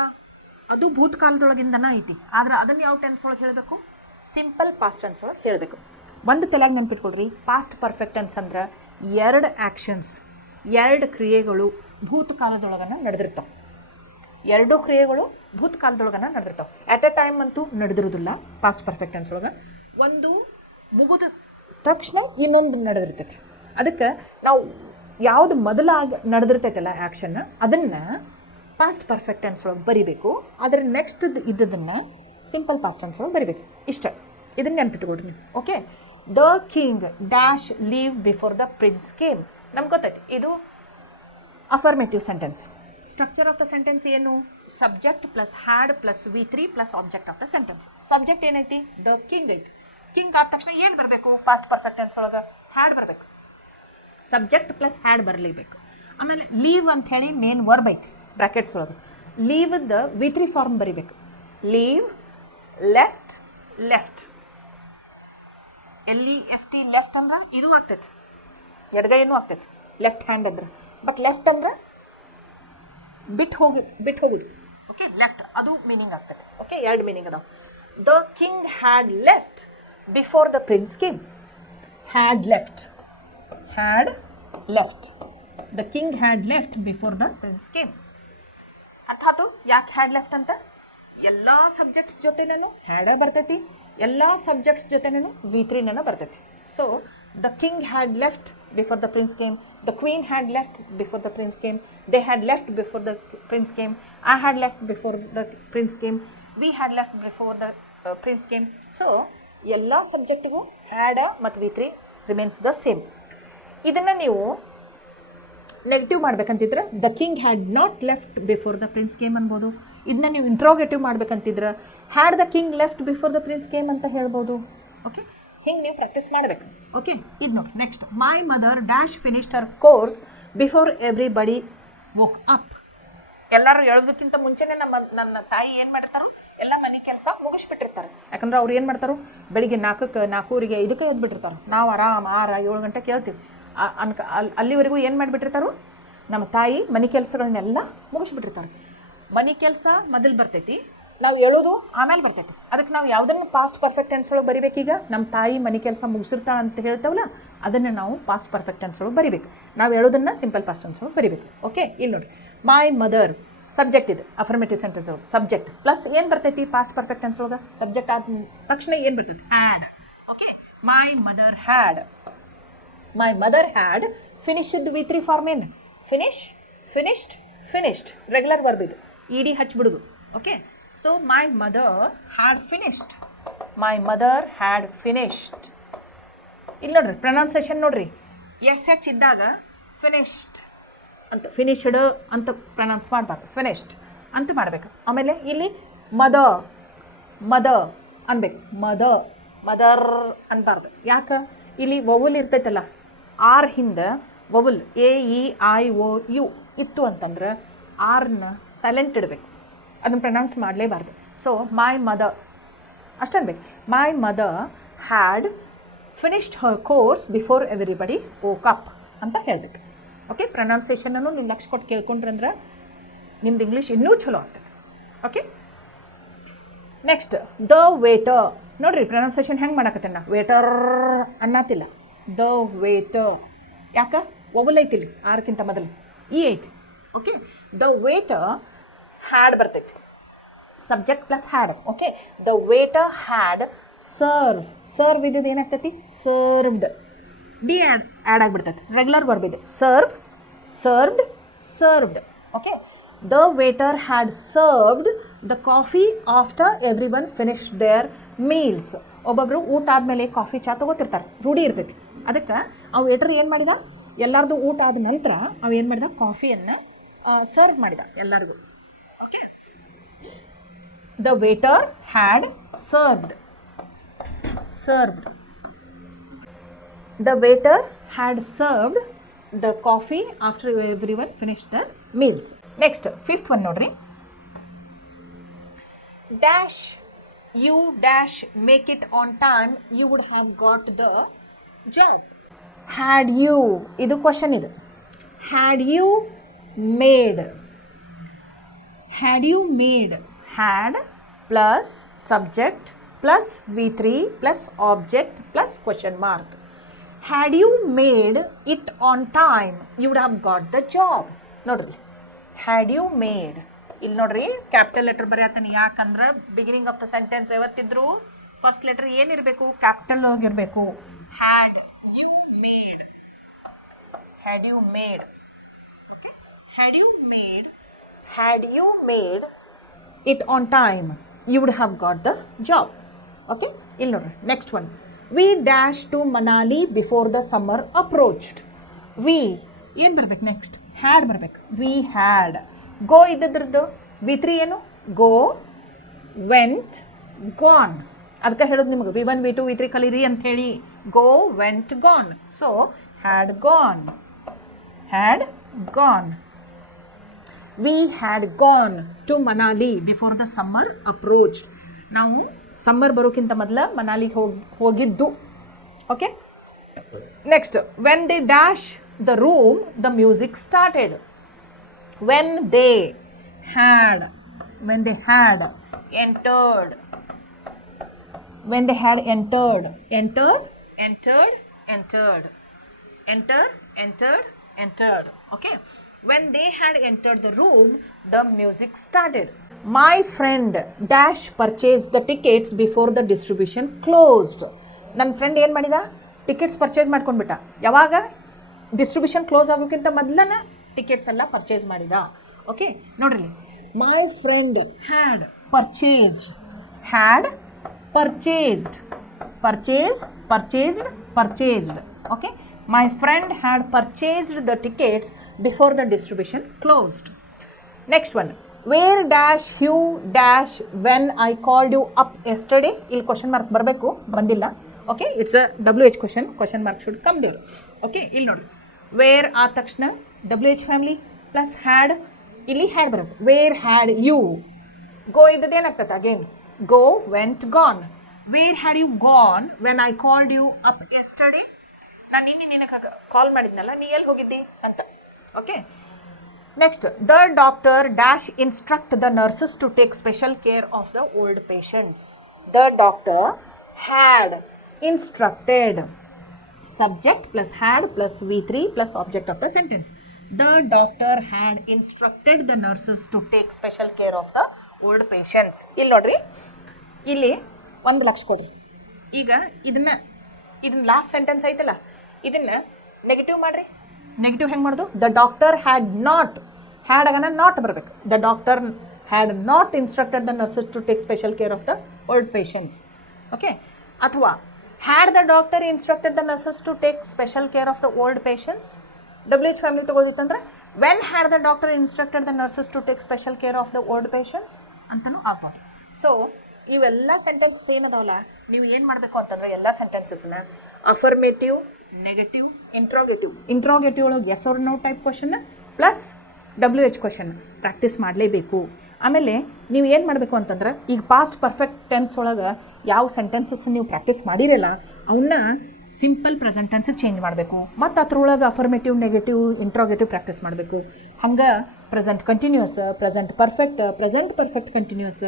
ಅದು ಭೂತಕಾಲದೊಳಗಿಂದನೇ ಐತಿ. ಆದ್ರೆ ಅದನ್ನು ಯಾವ ಟೆನ್ಸ್ ಒಳಗೆ ಹೇಳಬೇಕು? ಸಿಂಪಲ್ ಪಾಸ್ಟ್ ಟೆನ್ಸ್ ಒಳಗೆ ಹೇಳಬೇಕು. ಒಂದು ತಲೆಯಾಗಿ ನೆನ್ಪಿಟ್ಕೊಳ್ರಿ, ಪಾಸ್ಟ್ ಪರ್ಫೆಕ್ಟ್ ಟೆನ್ಸ್ ಅಂದ್ರೆ 2 ಆ್ಯಕ್ಷನ್ಸ್, 2 ಕ್ರಿಯೆಗಳು ಭೂತಕಾಲದೊಳಗನ ನಡೆದಿರ್ತಾವೆ. 2 ಕ್ರಿಯೆಗಳು ಭೂತಕಾಲದೊಳಗನ ನಡೆದಿರ್ತಾವೆ. ಎಟ್ ಎ ಟೈಮ್ ಅಂತೂ ನಡೆದಿರೋದಿಲ್ಲ ಪಾಸ್ಟ್ ಪರ್ಫೆಕ್ಟ್ ಟೆನ್ಸ್ ಒಳಗೆ. ಒಂದು ಮುಗಿದ ತಕ್ಷಣ ಇನ್ನೊಂದು ನಡೆದಿರ್ತೈತಿ. ಅದಕ್ಕೆ ನಾವು ಯಾವುದು ಮೊದಲಾಗಿ ನಡೆದಿರ್ತೈತಲ್ಲ ಆ್ಯಕ್ಷನ್, ಅದನ್ನು ಪಾಸ್ಟ್ ಪರ್ಫೆಕ್ಟ್ ಟೆನ್ಸ್ ಒಳಗೆ ಬರಿಬೇಕು. ಅದರ ನೆಕ್ಸ್ಟ್ ಇದ್ದದನ್ನು ಸಿಂಪಲ್ ಪಾಸ್ಟ್ ಟೆನ್ಸ್ ಒಳಗೆ ಬರಿಬೇಕು. ಇಷ್ಟ, ಇದನ್ನು ನೆನ್ಪಿಟ್ಕೊಡ್ರಿ ನೀವು. Okay, the king dash leave before the prince came. ನಮ್ಗೆ ಗೊತ್ತೈತಿ ಇದು affirmative sentence. Structure of the sentence ಏನು? Subject plus had plus V3 plus object of the sentence. Subject ಏನೈತಿ? ದ ಕಿಂಗ್ ಐತಿ. ಕಿಂಗ್ ಆದ ತಕ್ಷಣ ಏನು ಬರಬೇಕು? ಪಾಸ್ಟ್ ಪರ್ಫೆಕ್ಟ್ ಟೆನ್ಸ್ ಒಳಗೆ ಹ್ಯಾಡ್ ಬರಬೇಕು. ಸಬ್ಜೆಕ್ಟ್ ಪ್ಲಸ್ ಹ್ಯಾಡ್ ಬರಲೇಬೇಕು. ಆಮೇಲೆ ಲೀವ್ ಅಂತ ಹೇಳಿ ಮೇನ್ ವರ್ಬ್ ಐತಿ ಬ್ರ್ಯಾಕೆಟ್ಸ್ ಒಳಗೆ. ಲೀವ್ದ V3 ಫಾರ್ಮ್ ಬರಿಬೇಕು. ಲೀವ್, ಲೆಫ್ಟ್, LEFT ಲೆಫ್ಟ್ ಅಂದ್ರೆ ಇದು ಆಗ್ತೈತಿ, ಎಡಗೈನೂ ಆಗ್ತೈತಿ ಲೆಫ್ಟ್ ಹ್ಯಾಂಡ್ ಅಂದ್ರೆ. ಬಟ್ ಲೆಫ್ಟ್ ಅಂದ್ರೆ ಬಿಟ್ಟು ಹೋಗುದು. ಓಕೆ, ಲೆಫ್ಟ್ ಅದು ಮೀನಿಂಗ್ ಆಗ್ತೈತಿ. ಓಕೆ, 2 ಮೀನಿಂಗ್ ಅದಾವ. The king had left before the prince came. Had left. The king had left before the prince came. ಅರ್ಥಾತು ಯಾಕೆ ಹ್ಯಾಡ್ ಲೆಫ್ಟ್ ಅಂತ? ಎಲ್ಲ ಸಬ್ಜೆಕ್ಟ್ಸ್ ಜೊತೆನೂ ಹ್ಯಾಡ ಬರ್ತೈತಿ, ಎಲ್ಲ ಸಬ್ಜೆಕ್ಟ್ಸ್ ಜೊತೆನೂ V3 ಬರ್ತೈತಿ. So the king had left before the prince came. The queen had left before the prince came. They had left before the prince came. I had left before the prince came. We had left before the prince came. So ಎಲ್ಲ ಸಬ್ಜೆಕ್ಟಿಗೂ ಹ್ಯಾಡ ಮತ್ತು V3 remains the same. ಇದನ್ನು ನೀವು negative ಮಾಡ್ಬೇಕಂತಿದ್ರೆ the king had not left before the prince came ಅನ್ಬೋದು. ಇದನ್ನ ನೀವು interrogative ಮಾಡ್ಬೇಕಂತಿದ್ರೆ had the king left before the prince came ಅಂತ ಹೇಳ್ಬೋದು. ಓಕೆ, ಹಿಂಗೆ ನೀವು ಪ್ರಾಕ್ಟೀಸ್ ಮಾಡಬೇಕು. ಓಕೆ, ಇದು ನೋಡಿ next. My mother dash finished Har course before everybody woke up. ಎಲ್ಲರೂ ಹೇಳೋದಕ್ಕಿಂತ ಮುಂಚೆನೇ ನನ್ನ ತಾಯಿ ಏನು ಮಾಡಿರ್ತಾರೋ ಎಲ್ಲ ಮನೆ ಕೆಲಸ ಮುಗಿಸ್ಬಿಟ್ಟಿರ್ತಾರೆ. ಯಾಕಂದ್ರೆ ಅವ್ರು ಏನು ಮಾಡ್ತಾರೋ ಬೆಳಿಗ್ಗೆ 4:00 ಇದಕ್ಕೆ ಎದ್ಬಿಟ್ಟಿರ್ತಾರೆ. ನಾವು ಆರಾಮ 6-7 ಗಂಟೆ ಕೇಳ್ತೀವಿ. ಅಲ್ಲಿವರೆಗೂ ಏನು ಮಾಡಿಬಿಟ್ಟಿರ್ತಾರೋ ನಮ್ಮ ತಾಯಿ ಮನೆ ಕೆಲಸಗಳನ್ನೆಲ್ಲ ಮುಗಿಸ್ಬಿಟ್ಟಿರ್ತಾರೆ. ಮನೆ ಕೆಲಸ ಮೊದಲು ಬರ್ತೈತಿ, ನಾವು ಹೇಳೋದು ಆಮೇಲೆ ಬರ್ತೈತಿ. ಅದಕ್ಕೆ ನಾವು ಯಾವುದನ್ನು ಪಾಸ್ಟ್ ಪರ್ಫೆಕ್ಟ್ ಟೆನ್ಸ್ ಒಳಗೆ ಬರಿಬೇಕೀಗ? ನಮ್ಮ ತಾಯಿ ಮನೆ ಕೆಲಸ ಮುಗಿಸಿರ್ತಾಳೆ ಅಂತ ಹೇಳ್ತೇವಲ್ಲ, ಅದನ್ನು ನಾವು ಪಾಸ್ಟ್ ಪರ್ಫೆಕ್ಟ್ ಟೆನ್ಸ್ ಒಳಗೆ ಬರಿಬೇಕು. ನಾವು ಹೇಳೋದನ್ನು ಸಿಂಪಲ್ ಪಾಸ್ಟ್ ಟೆನ್ಸ್ ಒಳಗೆ ಬರಿಬೇಕು. ಓಕೆ, ಇಲ್ಲಿ ನೋಡಿ, ಮೈ ಮದರ್ ಸಬ್ಜೆಕ್ಟ್ ಇದೆ ಅಫರ್ಮೇಟಿವ್ ಸೆಂಟೆನ್ಸ್ ಒಳಗೆ. ಸಬ್ಜೆಕ್ಟ್ ಪ್ಲಸ್ ಏನು ಬರ್ತೈತಿ ಪಾಸ್ಟ್ ಪರ್ಫೆಕ್ಟ್ ಟೆನ್ಸ್ ಒಳಗೆ? ಸಬ್ಜೆಕ್ಟ್ ಆದ ತಕ್ಷಣ ಏನು ಬರ್ತೈತಿ? Had. Okay, my mother had finished V3 form ಏನು? ಫಿನಿಶ್ಡ್ ರೆಗ್ಯುಲರ್ ವರ್ಬ್ ಇದು, ED ಹಚ್ಬಿಡುದು. Okay, so my mother had finished. ಇಲ್ಲಿ ನೋಡ್ರಿ ಪ್ರೊನೌನ್ಸೇಷನ್ ನೋಡ್ರಿ, SH ಇದ್ದಾಗ ಫಿನಿಶ್ಡ್ ಅಂತ ಪ್ರೊನೌನ್ಸ್ ಮಾಡಬಾರ್ದು, ಫಿನಿಶ್ಡ್ ಅಂತ ಮಾಡಬೇಕು. ಆಮೇಲೆ ಇಲ್ಲಿ ಮದ ಅನ್ಬೇಕು, ಮದರ್ ಅನ್ಬಾರ್ದು. ಯಾಕೆ? ಇಲ್ಲಿ ವವುಲ್ ಇರ್ತೈತಲ್ಲ, ಆರ್ ಹಿಂದೆ ವವುಲ್ AEIOU ಇತ್ತು ಅಂತಂದ್ರೆ ಆರ್ನ ಸೈಲೆಂಟ್ ಇಡಬೇಕು, ಅದನ್ನು ಪ್ರೊನೌನ್ಸ್ ಮಾಡಲೇಬಾರ್ದು. ಸೊ ಮೈ ಮದರ್ ಅಷ್ಟು ಅನ್ಬೇಕು. ಮೈ mother had finished Har course before everybody woke up ಅಂತ ಹೇಳಬೇಕು. ಓಕೆ, ಪ್ರೊನೌನ್ಸೇಷನನ್ನು ನೀವು ಲಕ್ಷ ಕೊಟ್ಟು ಕೇಳ್ಕೊಂಡ್ರಂದ್ರೆ ನಿಮ್ದು ಇಂಗ್ಲೀಷ್ ಇನ್ನೂ ಚಲೋ ಆಗ್ತದೆ. Okay, next the waiter. ನೋಡ್ರಿ ಪ್ರೊನೌನ್ಸಿಯೇಷನ್ ಹೆಂಗೆ ಮಾಡಕತ್ತೇನೆ ನಾ, ವೇಟರ್ ಅನ್ನತಿಲ್ಲ, ದ ವೇಟರ್. ಯಾಕೆ ಒಬಲ್ ಐತಿಲ್ಲ ಆರ್ಕಿಂತ ಮೊದಲು ಈ ಐತಿ. ಓಕೆ, ದ ವೇಟರ್ ಹ್ಯಾಡ್ ಬರ್ತೈತಿ, subject plus had. Okay, the waiter had serve. Serve ಇದ್ದದ್ದು ಏನಾಗ್ತೈತಿ, ಸರ್ವ್ಡ್. ಡಿ ಆ್ಯಡ್ ಆಗಿಬಿಡ್ತೈತಿ, ರೆಗ್ಯುಲರ್ ವರ್ಬ್ ಇದೆ. Serve, served, served. Okay, the waiter had served the coffee after everyone finish their meals. ಒಬ್ಬೊಬ್ಬರು ಊಟ ಆದಮೇಲೆ coffee ಚಾ ತೊಗೋತಿರ್ತಾರೆ, ರೂಢಿ ಇರ್ತೈತಿ. ಅದಕ್ಕೆ ಅವು ವೇಟರ್ ಏನು ಮಾಡಿದ, ಎಲ್ಲರದು ಊಟ ಆದ ನಂತರ ಅವು ಏನು ಮಾಡಿದ, ಕಾಫಿಯನ್ನು ಸರ್ವ್ ಮಾಡಿದ ಎಲ್ಲರಿಗೂ. The waiter had served. Served. The waiter had served the coffee after everyone finished their meals. Next, fifth one nodri. Dash, you dash make it on time, you would have got the job. Had you, idu question idu. Had you made. Had you made. Had plus subject plus V3 plus object plus question mark. Had you made it on time, you would have got the job. ನೋಡ್ರಿ, had you made, ಇಲ್ಲಿ ನೋಡ್ರಿ capital letter ಬರೆಯತ್ತಾನೆ. ಯಾಕಂದ್ರೆ beginning of the sentence ಯಾವತ್ತಿದ್ರು first letter ಏನಿರಬೇಕು, capital ಆಗಿರಬೇಕು. Had you made, had you made. Okay, had you made, had you made it on time, you would have got the job. Okay, ಇಲ್ಲಿ ನೋಡ್ರಿ next one. We dashed to Manali before the summer approached. We ಏನು ಬರ್ಬೇಕು, next had ಬರ್ಬೇಕು. We had. Go ಇದ್ದದ್ರದ್ದು V3 ಏನು, ಗೋ, went, gone. ಅದಕ್ಕೆ ಹೇಳೋದು ನಿಮಗೆ V1 V2 V3 ಕಲೀರಿ ಅಂಥೇಳಿ. Go, went, gone. So had gone, had gone. We had gone to Manali before the summer approached. ನಾವು ಸಮ್ಮರ್ ಬರೋಕ್ಕಿಂತ ಮೊದಲ ಮನಾಲಿಗೆ ಹೋಗಿದ್ದು. Okay, next when they dash the room the music started. When they had, when they had entered, when they had entered, entered, entered, entered, enter, entered, entered. Okay, when they had entered the room, the music started. My friend dash purchased the tickets before the distribution closed. ನನ್ನ friend ಏನು ಮಾಡಿದ, tickets purchase ಮಾಡ್ಕೊಂಡ್ಬಿಟ್ಟ. ಯಾವಾಗ, distribution close ಆಗೋಕ್ಕಿಂತ ಮೊದಲನೇ tickets ಎಲ್ಲ purchase ಮಾಡಿದ. Okay, ನೋಡ್ರಿ, my friend had purchased, had purchased, purchase, purchased, purchased. Okay, my friend had purchased the tickets before the distribution closed. Next one. Where dash you dash when I called you up yesterday? ಇಲ್ಲಿ question mark ಬರಬೇಕು, ಬಂದಿಲ್ಲ. Okay, it's a WH question, question mark should come there. Okay, ಇಲ್ಲಿ ನೋಡಿ, where ಆದ ತಕ್ಷಣ WH family plus had, ಇಲ್ಲಿ had ಬರಬೇಕು. Where had you. Go ಇದ್ದದ್ದು ಏನಾಗ್ತದೆ, again go, went, gone. Where had you gone when I called you up yesterday. ನಾನು ನಿನಗೆ ಕಾಲ್ ಮಾಡಿದ್ನಲ್ಲ, ನೀ ಎಲ್ಲಿ ಹೋಗಿದ್ದಿ ಅಂತ. Okay, next the doctor dash instruct the nurses to take special care of the old patients. The doctor had instructed, subject plus had plus V3 plus object of the sentence. The doctor had instructed the nurses to take special care of the old patients. ಇಲ್ಲಿ ನೋಡ್ರಿ, ಇಲ್ಲಿ 1 ಲಕ್ಷ ಕೊಡ್ರಿ. ಈಗ ಇದನ್ನ last sentence ಐತಲ್ಲ, ಇದನ್ನು negative ಮಾಡಿರಿ. Negative ಹೆಂಗೆ ಮಾಡೋದು, the doctor had not, had ಆಗನ ನಾಟ್ ಬರಬೇಕು. The doctor had not instructed the nurses to take special care of the old patients. Okay, ಅಥವಾ had the doctor instructed the nurses to take special care of the old patients. WH family ತೊಗೊಳ್ದಿತ್ತಂದ್ರೆ when had the doctor instructed the nurses to take special care of the old patients ಅಂತಲೂ ಆಗ್ಬೋದು. So ಇವೆಲ್ಲ sentences ಏನದಾವಲ್ಲ, ನೀವು ಏನು ಮಾಡಬೇಕು ಅಂತಂದರೆ ಎಲ್ಲ ಸೆಂಟೆನ್ಸಸ್ನ ಅಫರ್ಮೇಟಿವ್, ನೆಗೆಟಿವ್, ಇಂಟ್ರೋಗೇಟಿವ್ ಒಳಗೆ yes or no type question plus WH question practice ಮಾಡಲೇಬೇಕು. ಆಮೇಲೆ ನೀವು ಏನು ಮಾಡಬೇಕು ಅಂತಂದ್ರೆ, ಈಗ ಪಾಸ್ಟ್ ಪರ್ಫೆಕ್ಟ್ ಟೆನ್ಸ್ ಒಳಗೆ ಯಾವ ಸೆಂಟೆನ್ಸಸ್ ನೀವು ಪ್ರಾಕ್ಟೀಸ್ ಮಾಡಿರಲ್ಲ ಅವನ್ನ ಸಿಂಪಲ್ ಪ್ರೆಸೆಂಟ್ ಟೆನ್ಸಿಗೆ ಚೇಂಜ್ ಮಾಡಬೇಕು. ಮತ್ತು ಅದ್ರೊಳಗೆ ಅಫರ್ಮೇಟಿವ್, ನೆಗೆಟಿವ್, ಇಂಟ್ರೋಗೇಟಿವ್ ಪ್ರಾಕ್ಟೀಸ್ ಮಾಡಬೇಕು. ಹಂಗೆ present continuous, present perfect continuous,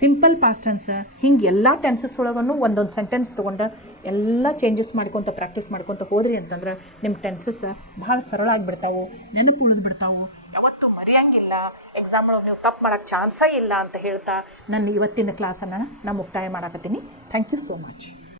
simple past tense, ಹಿಂಗೆ ಎಲ್ಲ ಟೆನ್ಸಸ್ ಒಳಗೂ ಒಂದೊಂದು ಸೆಂಟೆನ್ಸ್ ತೊಗೊಂಡು ಎಲ್ಲ ಚೇಂಜಸ್ ಮಾಡ್ಕೊತ ಪ್ರಾಕ್ಟೀಸ್ ಮಾಡ್ಕೊತ ಹೋದ್ರಿ ಅಂತಂದ್ರೆ ನಿಮ್ಮ ಟೆನ್ಸಸ್ ಭಾಳ ಸರಳ ಆಗಿಬಿಡ್ತಾವೆ, ನೆನಪು ಉಳಿದು ಬಿಡ್ತಾವೆ, ಯಾವತ್ತೂ ಮರೆಯಂಗಿಲ್ಲ. ಎಕ್ಸಾಮ್ ಒಳಗೆ ನೀವು ತಪ್ಪು ಮಾಡೋಕ್ಕೆ ಚಾನ್ಸೇ ಇಲ್ಲ ಅಂತ ಹೇಳ್ತಾ ನನ್ನ ಇವತ್ತಿನ ಕ್ಲಾಸನ್ನು ನಾನು ಮುಕ್ತಾಯ ಮಾಡಾಕತ್ತೀನಿ. Thank you so much.